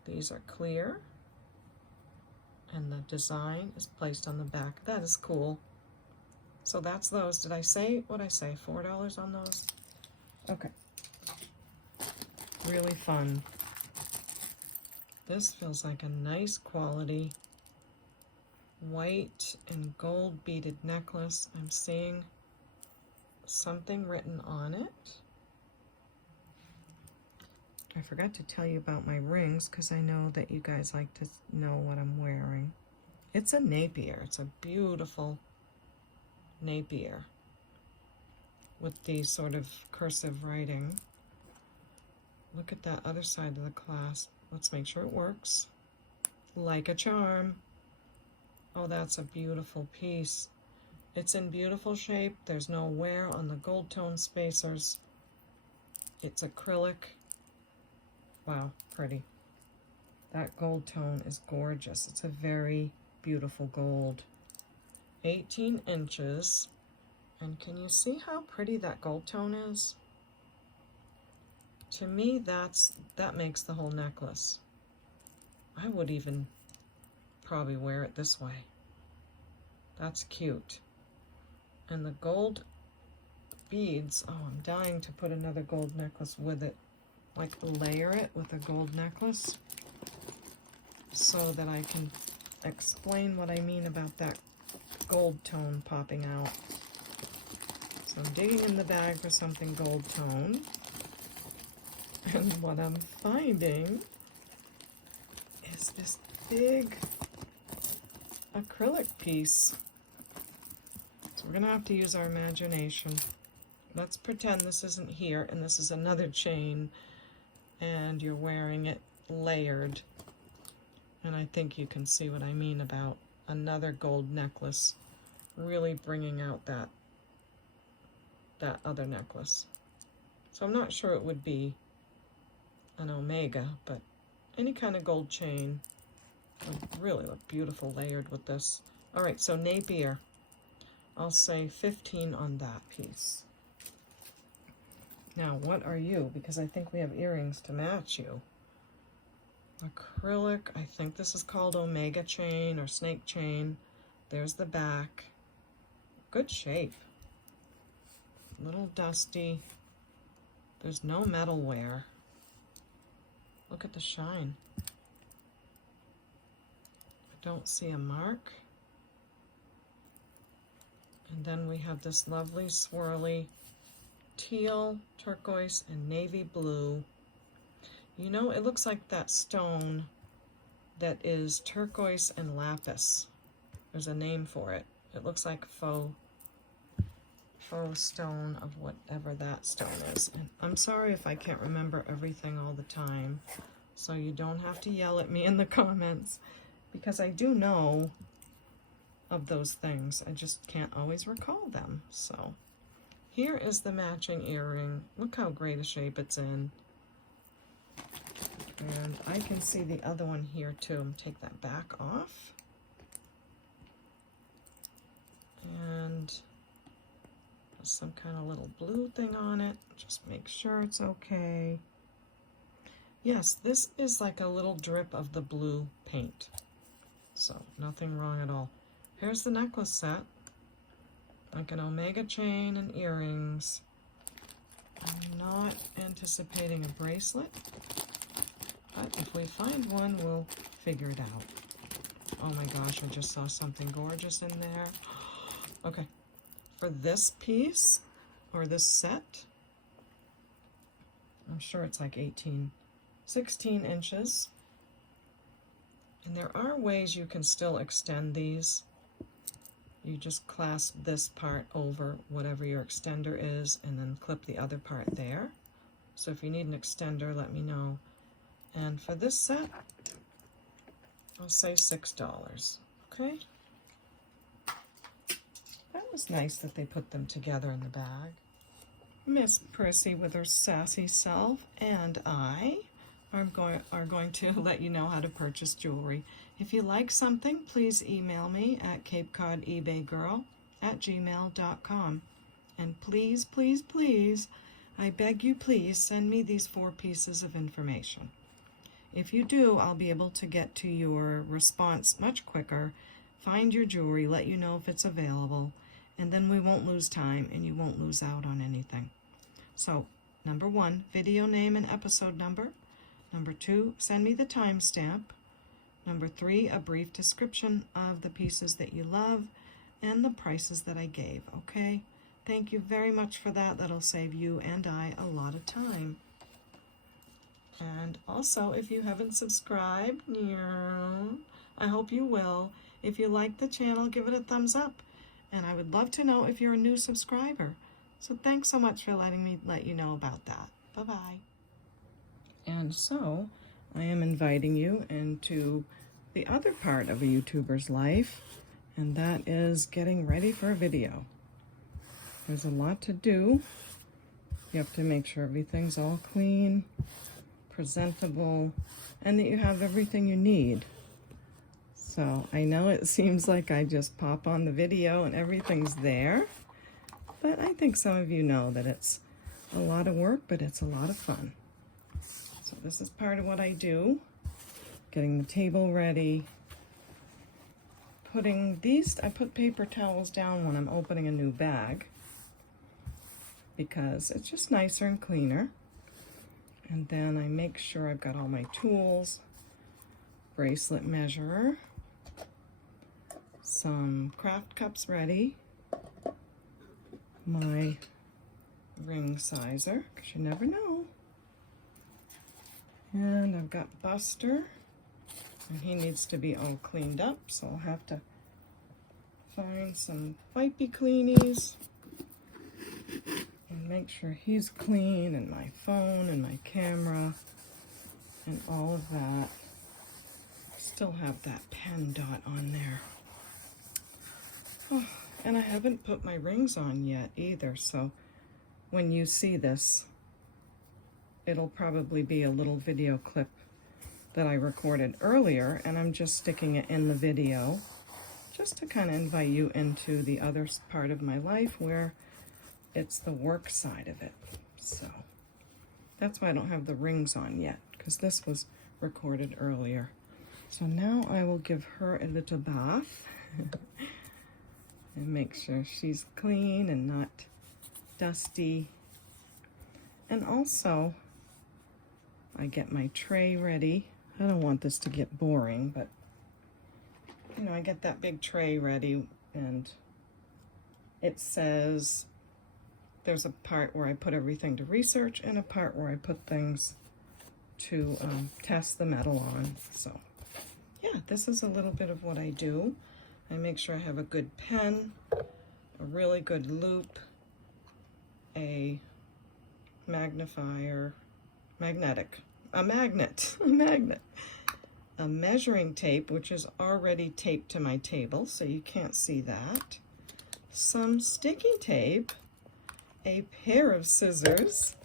These are clear, and the design is placed on the back. That is cool. So that's those. Did I say what I say? $4 on those? Okay. Really fun. This feels like a nice quality white and gold beaded necklace. I'm seeing something written on it. I forgot to tell you about my rings because I know that you guys like to know what I'm wearing. It's a Napier. It's a beautiful Napier with the sort of cursive writing. Look at that other side of the clasp. Let's make sure it works. Like a charm. Oh, that's a beautiful piece. It's in beautiful shape. There's no wear on the gold tone spacers. It's acrylic. Wow, pretty. That gold tone is gorgeous. It's a very beautiful gold. 18 inches. And can you see how pretty that gold tone is? To me, that makes the whole necklace. I would even probably wear it this way. That's cute. And the gold beads, oh, I'm dying to put another gold necklace with it. Like layer it with a gold necklace so that I can explain what I mean about that gold tone popping out. So I'm digging in the bag for something gold tone. And what I'm finding is this big acrylic piece. So we're going to have to use our imagination. Let's pretend this isn't here and this is another chain and you're wearing it layered. And I think you can see what I mean about another gold necklace really bringing out that other necklace. So I'm not sure it would be an omega, but any kind of gold chain They really look beautiful layered with this. All right, so Napier. I'll say 15 on that piece. Now, what are you? Because I think we have earrings to match you. Acrylic, I think this is called Omega chain or snake chain. There's the back. Good shape. Little dusty. There's no metal wear. Look at the shine. I don't see a mark. And then we have this lovely swirly teal, turquoise, and navy blue. You know, it looks like that stone that is turquoise and lapis. There's a name for it. It looks like faux stone of whatever that stone is. And I'm sorry if I can't remember everything all the time, so you don't have to yell at me in the comments, because I do know of those things. I just can't always recall them. So here is the matching earring. Look how great a shape it's in. And I can see the other one here too. Take that back off. And some kind of little blue thing on it. Just make sure it's okay. Yes, this is like a little drip of the blue paint. So nothing wrong at all. Here's the necklace set. Like an Omega chain and earrings. I'm not anticipating a bracelet, but if we find one, we'll figure it out. Oh my gosh, I just saw something gorgeous in there. Okay, for this piece, or this set, I'm sure it's like 16 inches. And there are ways you can still extend these. You just clasp this part over whatever your extender is and then clip the other part there. So if you need an extender, let me know. And for this set, I'll say $6, okay? That was nice that they put them together in the bag. Miss Prissy with her sassy self and I are going to let you know how to purchase jewelry. If you like something, please email me at CapeCodEbayGirl@gmail.com. And please, please, please, I beg you, please send me these 4 pieces of information. If you do, I'll be able to get to your response much quicker, find your jewelry, let you know if it's available, and then we won't lose time and you won't lose out on anything. So, number 1, video name and episode number. Number 2, send me the timestamp. Number 3, a brief description of the pieces that you love and the prices that I gave, okay? Thank you very much for that. That'll save you and I a lot of time. And also, if you haven't subscribed, I hope you will. If you like the channel, give it a thumbs up. And I would love to know if you're a new subscriber. So thanks so much for letting me let you know about that. Bye-bye. And so, I am inviting you into the other part of a YouTuber's life, and that is getting ready for a video. There's a lot to do. You have to make sure everything's all clean, presentable, and that you have everything you need. So I know it seems like I just pop on the video and everything's there, but I think some of you know that it's a lot of work, but it's a lot of fun. So this is part of what I do, getting the table ready, I put paper towels down when I'm opening a new bag because it's just nicer and cleaner. And then I make sure I've got all my tools, bracelet measurer, some craft cups ready, my ring sizer, because you never know. And I've got Buster, and he needs to be all cleaned up, so I'll have to find some wipey cleanies and make sure he's clean, and my phone and my camera and all of that. Still have that pen dot on there. Oh, and I haven't put my rings on yet either, so when you see this, it'll probably be a little video clip that I recorded earlier, and I'm just sticking it in the video just to kind of invite you into the other part of my life where it's the work side of it. So that's why I don't have the rings on yet, because this was recorded earlier. So now I will give her a little bath and make sure she's clean and not dusty. And also, I get my tray ready. I don't want this to get boring, but you know, I get that big tray ready, and it says there's a part where I put everything to research and a part where I put things to test the metal on. So yeah, this is a little bit of what I do. I make sure I have a good pen, a really good loop, a magnifier, a magnet, a measuring tape, which is already taped to my table, so you can't see that, some sticky tape, a pair of scissors,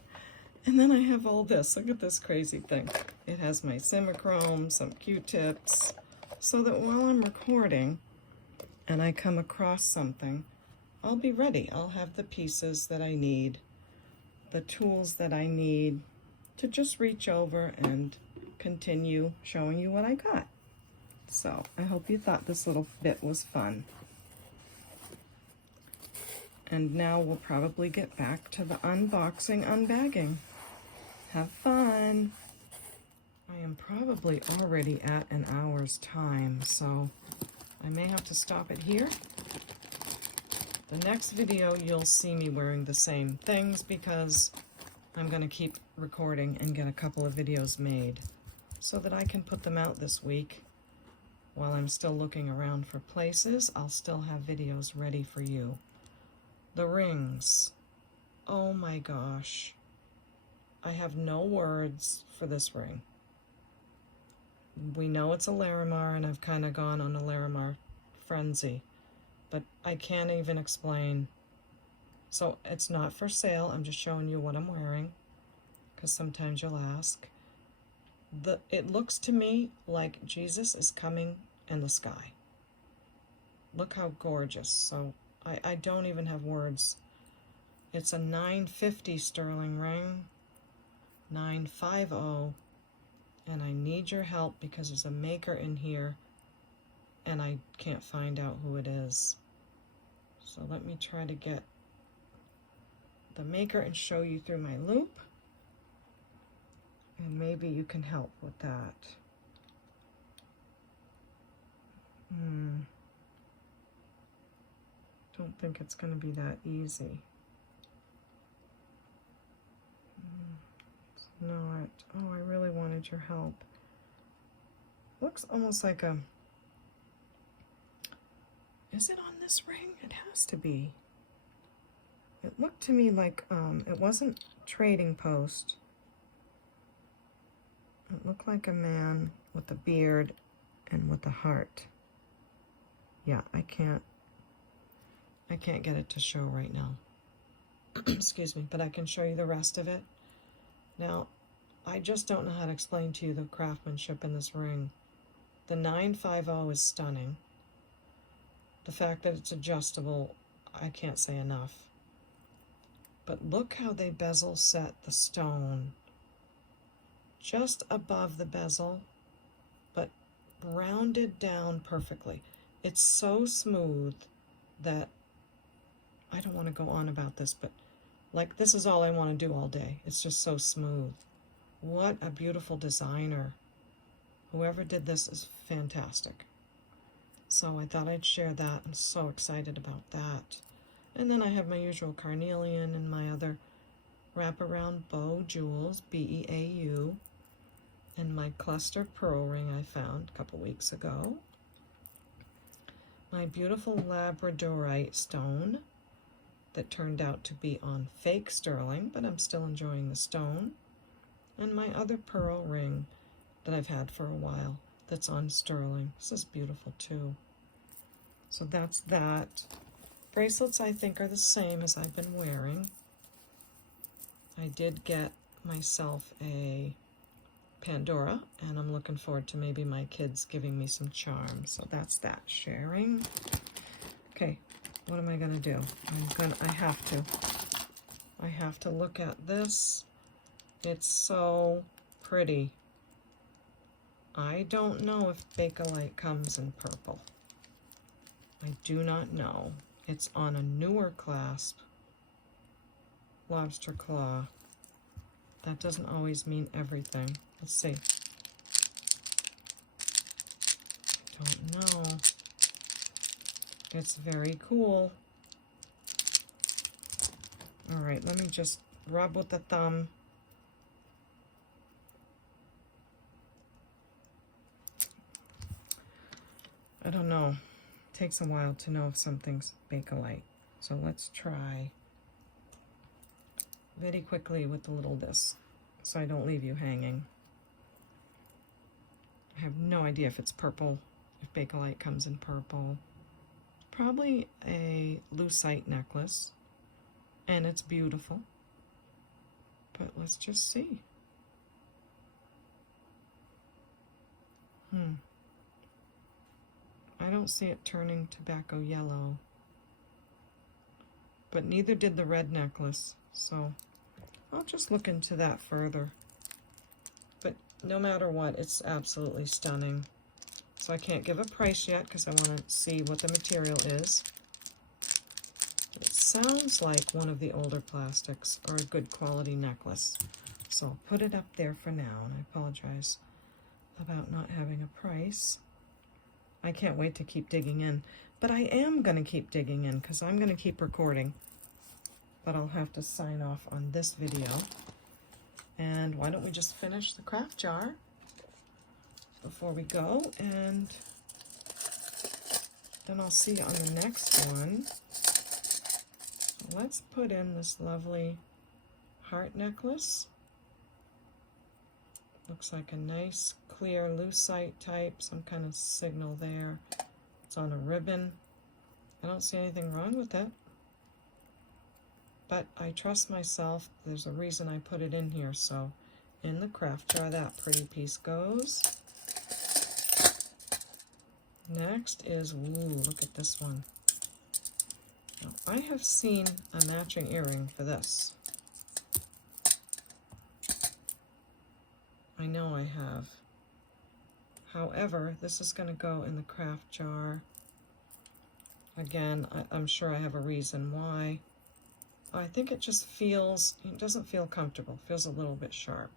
and then I have all this. Look at this crazy thing. It has my Simichrome, some Q-tips, so that while I'm recording and I come across something, I'll be ready. I'll have the pieces that I need, the tools that I need to just reach over and continue showing you what I got. So I hope you thought this little bit was fun. And now we'll probably get back to the unboxing, unbagging. Have fun. I am probably already at an hour's time, so I may have to stop it here. The next video, you'll see me wearing the same things because I'm going to keep recording and get a couple of videos made so that I can put them out this week. While I'm still looking around for places, I'll still have videos ready for you. The rings. Oh my gosh. I have no words for this ring. We know it's a Larimar, and I've kind of gone on a Larimar frenzy, but I can't even explain. So it's not for sale. I'm just showing you what I'm wearing, because sometimes you'll ask. It looks to me like Jesus is coming in the sky. Look how gorgeous. So I don't even have words. It's a 950 sterling ring, 950, and I need your help because there's a maker in here and I can't find out who it is. So let me try to get the maker and show you through my loop, and maybe you can help with that. Don't think it's going to be that easy. It's not. Oh, I really wanted your help. Looks almost like a... Is it on this ring? It has to be. It looked to me like it wasn't trading post. It looked like a man with a beard and with a heart. Yeah, I can't get it to show right now. Excuse me, but I can show you the rest of it. Now, I just don't know how to explain to you the craftsmanship in this ring. The 950 is stunning. The fact that it's adjustable, I can't say enough. But look how they bezel set the stone. Just above the bezel, but rounded down perfectly. It's so smooth that I don't want to go on about this, but like this is all I want to do all day. It's just so smooth. What a beautiful designer. Whoever did this is fantastic. So I thought I'd share that. I'm so excited about that. And then I have my usual carnelian and my other wraparound bow jewels, B-E-A-U, and my cluster pearl ring I found a couple weeks ago. My beautiful labradorite stone that turned out to be on fake sterling, but I'm still enjoying the stone. And my other pearl ring that I've had for a while that's on sterling. This is beautiful too. So that's that. Bracelets I think are the same as I've been wearing. I did get myself a Pandora, and I'm looking forward to maybe my kids giving me some charms. So that's that, sharing. Okay, what am I gonna do? I have to look at this. It's so pretty. I don't know if Bakelite comes in purple. I do not know. It's on a newer clasp, lobster claw. That doesn't always mean everything. Let's see. Don't know. It's very cool. All right, let me just rub with the thumb. I don't know. It takes a while to know if something's Bakelite. So let's try very quickly with the little disc so I don't leave you hanging. I have no idea if it's purple, if Bakelite comes in purple. Probably a lucite necklace, and it's beautiful. But let's just see. I don't see it turning tobacco yellow, but neither did the red necklace, so I'll just look into that further. But no matter what, it's absolutely stunning. So I can't give a price yet because I want to see what the material is. It sounds like one of the older plastics or a good quality necklace. So I'll put it up there for now, and I apologize about not having a price. I can't wait to keep digging in, but I am going to keep digging in because I'm going to keep recording. But I'll have to sign off on this video. And why don't we just finish the craft jar before we go, and then I'll see you on the next one. So let's put in this lovely heart necklace. Looks like a nice clear lucite type, some kind of signal there. It's on a ribbon. I don't see anything wrong with it, but I trust myself. There's a reason I put it in here. So in the craft jar that pretty piece goes. Next is, ooh, look at this one. Now, I have seen a matching earring for this. I know I have. However, this is going to go in the craft jar. Again, I'm sure I have a reason why. I think it just feels, it doesn't feel comfortable. It feels a little bit sharp.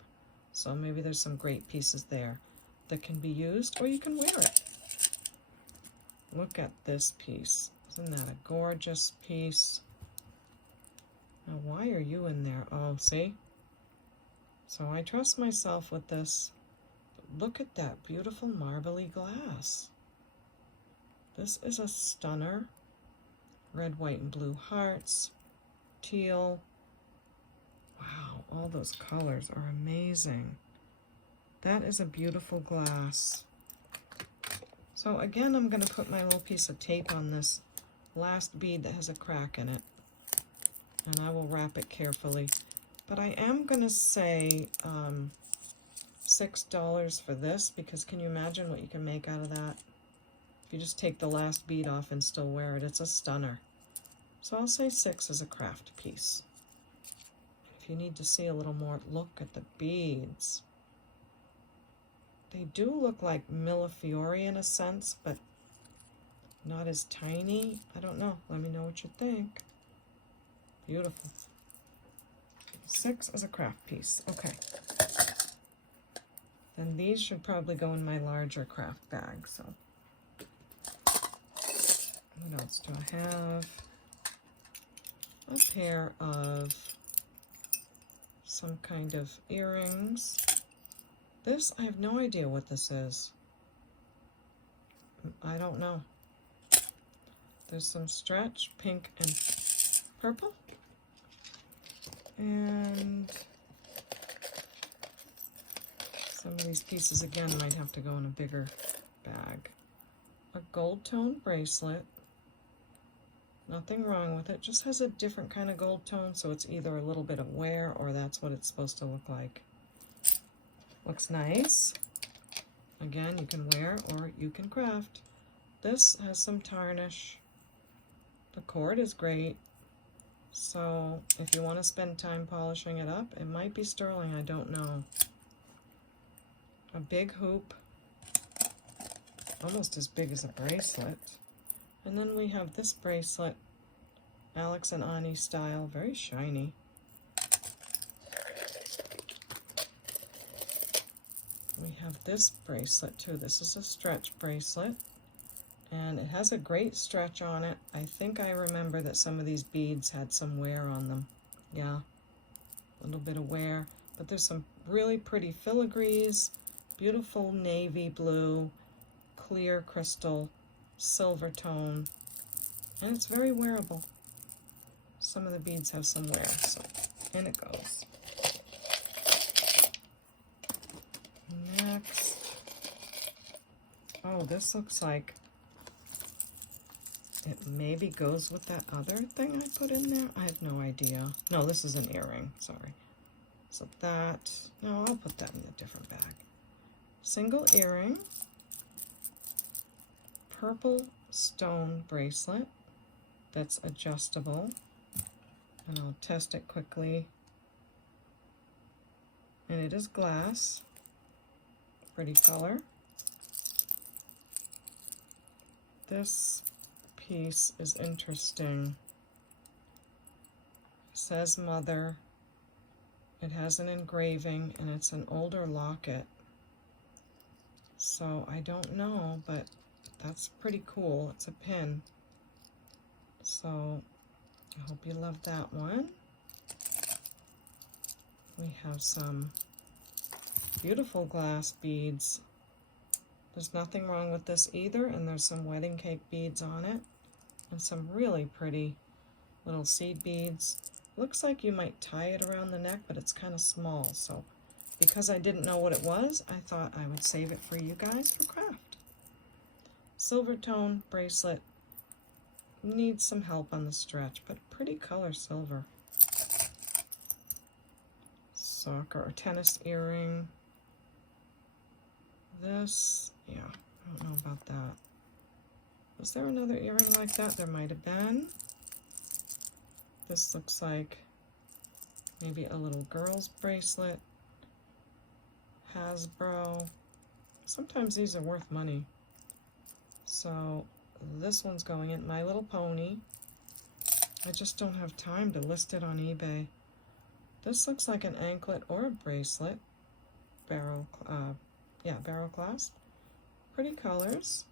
So maybe there's some great pieces there that can be used, or you can wear it. Look at this piece. Isn't that a gorgeous piece? Now, why are you in there? Oh, see? So I trust myself with this. But look at that beautiful marbly glass. This is a stunner. Red, white, and blue hearts. Teal. Wow, all those colors are amazing. That is a beautiful glass. So again, I'm going to put my little piece of tape on this last bead that has a crack in it, and I will wrap it carefully. But I am going to say $6 for this, because can you imagine what you can make out of that? If you just take the last bead off and still wear it, it's a stunner. So I'll say $6 as a craft piece. If you need to see a little more, look at the beads. They do look like Millefiori in a sense, but not as tiny. I don't know. Let me know what you think. Beautiful. $6 as a craft piece. Okay. Then these should probably go in my larger craft bag. So what else do I have? A pair of some kind of earrings. This, I have no idea what this is. I don't know. There's some stretch, pink and purple. And some of these pieces, again, might have to go in a bigger bag. A gold tone bracelet. Nothing wrong with it. Just has a different kind of gold tone, so it's either a little bit of wear or that's what it's supposed to look like. Looks nice. Again, you can wear or you can craft. This has some tarnish. The cord is great. So if you want to spend time polishing it up, it might be sterling, I don't know. A big hoop, almost as big as a bracelet. And then we have this bracelet, Alex and Ani style, very shiny. We have this bracelet too. This is a stretch bracelet, and it has a great stretch on it. I think I remember that some of these beads had some wear on them. Yeah, a little bit of wear, but there's some really pretty filigrees, beautiful navy blue, clear crystal, silver tone, and it's very wearable. Some of the beads have some wear, so in it goes. Next, oh, this looks like it maybe goes with that other thing I put in there. I have no idea. No, this is an earring, sorry. So that, no, I'll put that in a different bag. Single earring, purple stone bracelet that's adjustable, and I'll test it quickly. And it is glass, pretty color. This piece is interesting. It says mother. It has an engraving, and it's an older locket. So I don't know, but that's pretty cool. It's a pin. So I hope you love that one. We have some beautiful glass beads. There's nothing wrong with this either, and there's some wedding cake beads on it, and some really pretty little seed beads. Looks like you might tie it around the neck, but it's kind of small, so because I didn't know what it was, I thought I would save it for you guys for craft. Silver tone bracelet. Needs some help on the stretch, but pretty color silver. Soccer or tennis earring. This, yeah, I don't know about that. Was there another earring like that? There might have been. This looks like maybe a little girl's bracelet. Hasbro. Sometimes these are worth money. So this one's going in My Little Pony. I just don't have time to list it on eBay. This looks like an anklet or a bracelet. Barrel clasp. Pretty colors.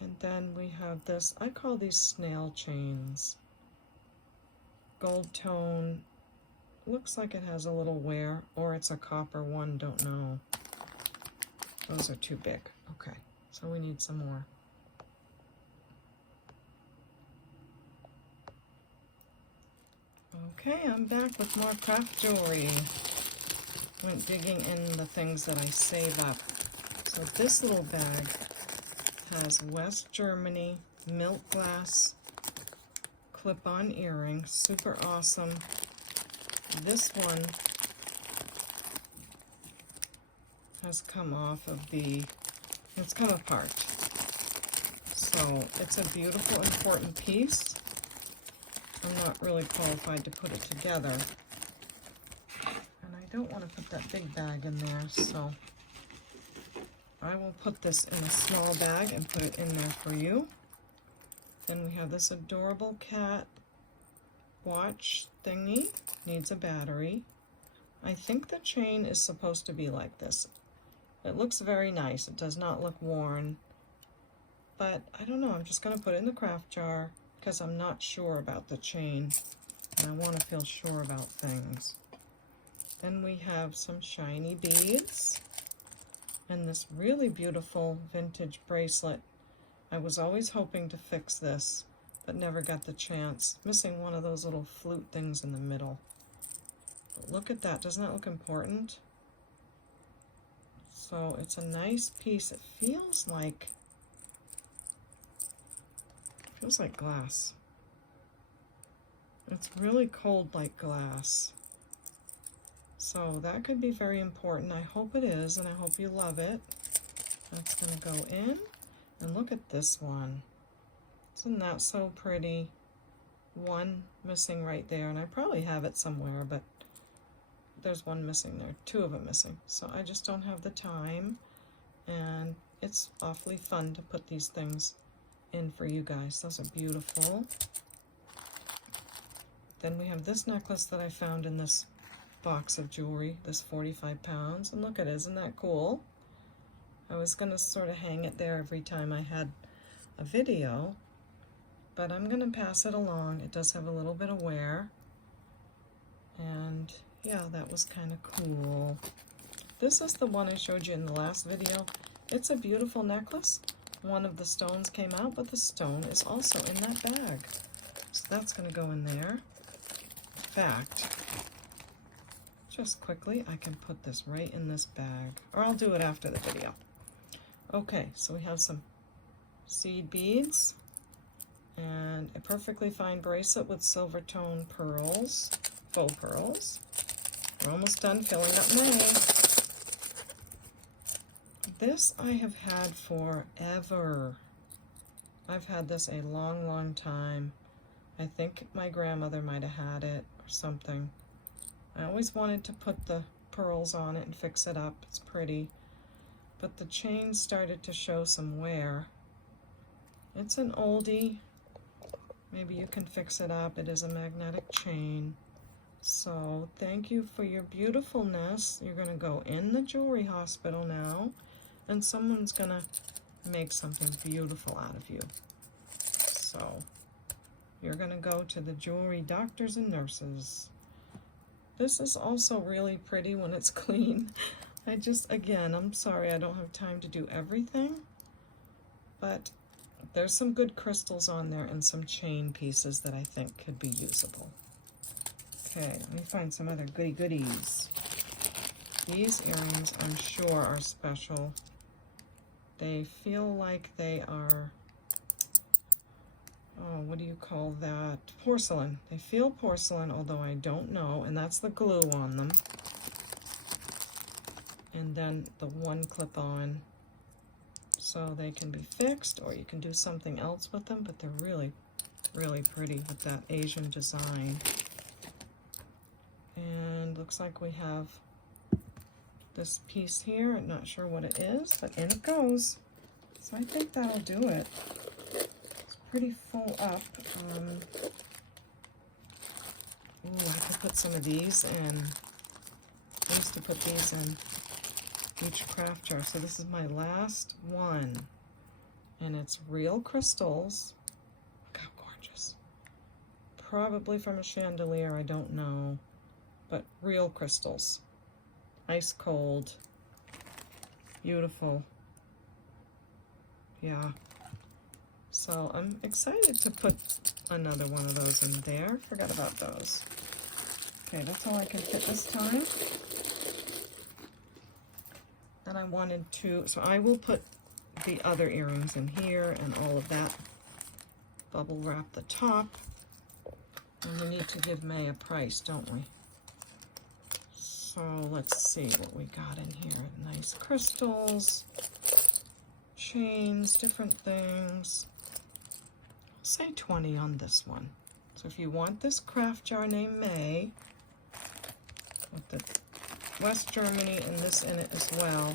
And then we have this, I call these snail chains. Gold tone. Looks like it has a little wear, or it's a copper one, don't know. Those are too big. Okay, so we need some more. Okay, I'm back with more craft jewelry. Went digging in the things that I save up. So this little bag has West Germany milk glass clip-on earring, super awesome. This one has come off of it's come apart. So it's a beautiful, important piece. I'm not really qualified to put it together. And I don't want to put that big bag in there, so I will put this in a small bag and put it in there for you. Then we have this adorable cat watch thingy. Needs a battery. I think the chain is supposed to be like this. It looks very nice. It does not look worn. But I don't know. I'm just going to put it in the craft jar because I'm not sure about the chain. And I want to feel sure about things. Then we have some shiny beads. And this really beautiful vintage bracelet. I was always hoping to fix this, but never got the chance. Missing one of those little flute things in the middle. But look at that. Doesn't that look important? So it's a nice piece. It feels like glass. It's really cold like glass. So So that could be very important. I hope it is, and I hope you love it. That's going to go in. And look at this one. Isn't that so pretty? One missing right there, and I probably have it somewhere, but there's one missing there, two of them missing. So I just don't have the time, and it's awfully fun to put these things in for you guys. Those are beautiful. Then we have this necklace that I found in this box of jewelry, this 45 pounds, and look at it, isn't that cool? I was going to sort of hang it there every time I had a video, but I'm going to pass it along. It does have a little bit of wear, and yeah, that was kind of cool. This is the one I showed you in the last video. It's a beautiful necklace. One of the stones came out, but the stone is also in that bag. So that's going to go in there. In fact, just quickly, I can put this right in this bag, or I'll do it after the video. Okay, so we have some seed beads and a perfectly fine bracelet with silver tone pearls, faux pearls. We're almost done filling up May. This I have had forever. I've had this a long, long time. I think my grandmother might have had it or something. I always wanted to put the pearls on it and fix it up. It's pretty. But the chain started to show some wear. It's an oldie. Maybe you can fix it up. It is a magnetic chain. So thank you for your beautifulness. You're going to go in the jewelry hospital now, and someone's going to make something beautiful out of you. So you're going to go to the jewelry doctors and nurses. This is also really pretty when it's clean. Again, I'm sorry I don't have time to do everything, but there's some good crystals on there and some chain pieces that I think could be usable. Okay, let me find some other goodies. These earrings, I'm sure, are special. They feel like they are, oh, what do you call that? Porcelain. They feel porcelain, although I don't know, and that's the glue on them. And then the one clip on, so they can be fixed, or you can do something else with them, but they're really, really pretty with that Asian design. And looks like we have this piece here. I'm not sure what it is, but in it goes. So I think that'll do it. It's pretty full up. Ooh, I could put some of these in. I used to put these in each craft jar. So this is my last one, and it's real crystals. Look how gorgeous. Probably from a chandelier, I don't know, but real crystals. Ice cold. Beautiful. Yeah. So I'm excited to put another one of those in there. Forgot about those. Okay, that's all I can fit this time. And I wanted to, so I will put the other earrings in here and all of that. Bubble wrap the top. And we need to give May a price, don't we? So let's see what we got in here. Nice crystals, chains, different things. I'll say 20 on this one. So if you want this craft jar named May, with the West Germany and this in it as well,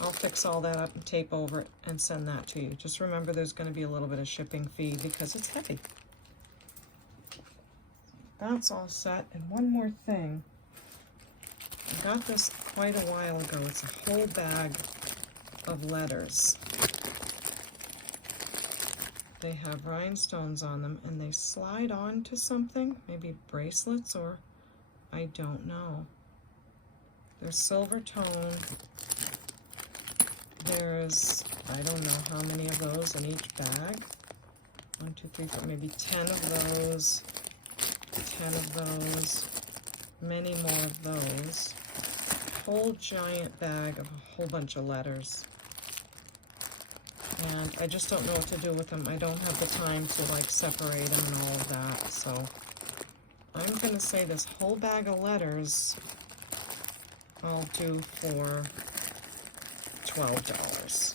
I'll fix all that up and tape over it and send that to you. Just remember there's going to be a little bit of shipping fee because it's heavy. That's all set. And one more thing. I got this quite a while ago. It's a whole bag of letters. They have rhinestones on them and they slide onto something, maybe bracelets, or I don't know. They're silver tone. There's, I don't know how many of those in each bag. 1, 2, 3, 4, maybe 10 of those. 10 of those. Many more of those. Whole giant bag of a whole bunch of letters. And I just don't know what to do with them. I don't have the time to like separate them and all of that. So I'm going to say this whole bag of letters I'll do for $12.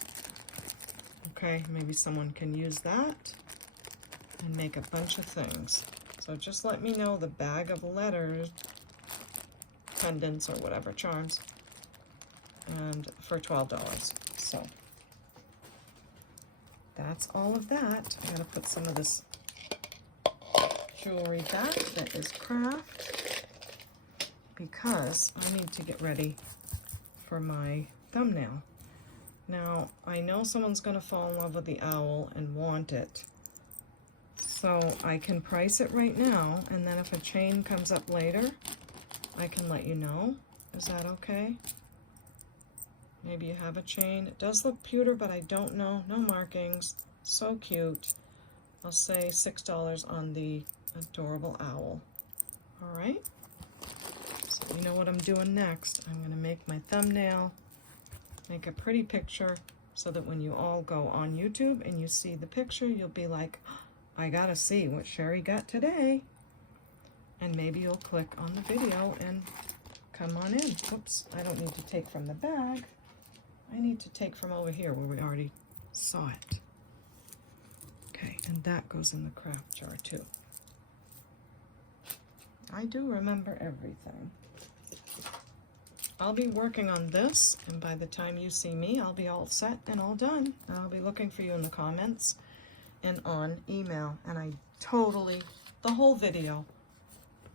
Okay, maybe someone can use that and make a bunch of things. So just let me know the bag of letters, pendants or whatever, charms, and for $12. So that's all of that. I'm gonna put some of this jewelry back that is craft because I need to get ready for my thumbnail. Now, I know someone's gonna fall in love with the owl and want it, so I can price it right now, and then if a chain comes up later, I can let you know. Is that okay? Maybe you have a chain. It does look pewter, but I don't know. No markings. So cute. I'll say $6 on the adorable owl. All right? So you know what I'm doing next. I'm gonna make my thumbnail, make a pretty picture so that when you all go on YouTube and you see the picture, you'll be like, I gotta see what Sherry got today. And maybe you'll click on the video and come on in. Whoops, I don't need to take from the bag. I need to take from over here where we already saw it. Okay, and that goes in the craft jar too. I do remember everything. I'll be working on this, and by the time you see me, I'll be all set and all done. And I'll be looking for you in the comments and on email. And I totally, the whole video,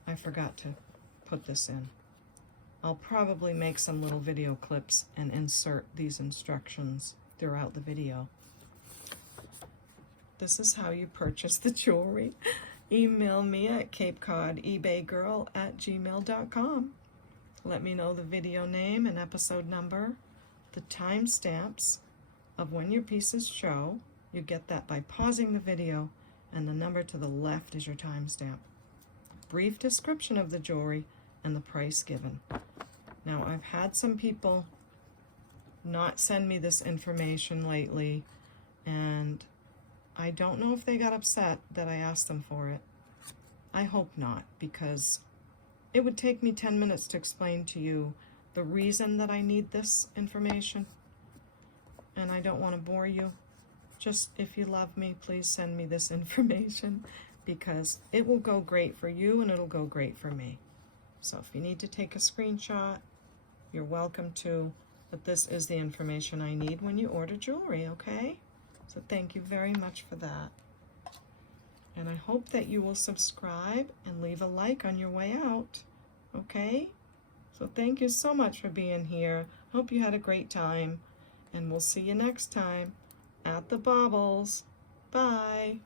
I forgot to put this in. I'll probably make some little video clips and insert these instructions throughout the video. This is how you purchase the jewelry. Email me at CapeCodEbayGirl@gmail.com. Let me know the video name and episode number, the timestamps of when your pieces show. You get that by pausing the video, and the number to the left is your timestamp. Brief description of the jewelry and the price given. Now, I've had some people not send me this information lately, and I don't know if they got upset that I asked them for it. I hope not, because it would take me 10 minutes to explain to you the reason that I need this information, and I don't want to bore you. Just, if you love me, please send me this information, because it will go great for you and it'll go great for me. So if you need to take a screenshot, you're welcome to, but this is the information I need when you order jewelry, okay? So thank you very much for that. And I hope that you will subscribe and leave a like on your way out, okay? So thank you so much for being here. Hope you had a great time, and we'll see you next time at the Baubles. Bye.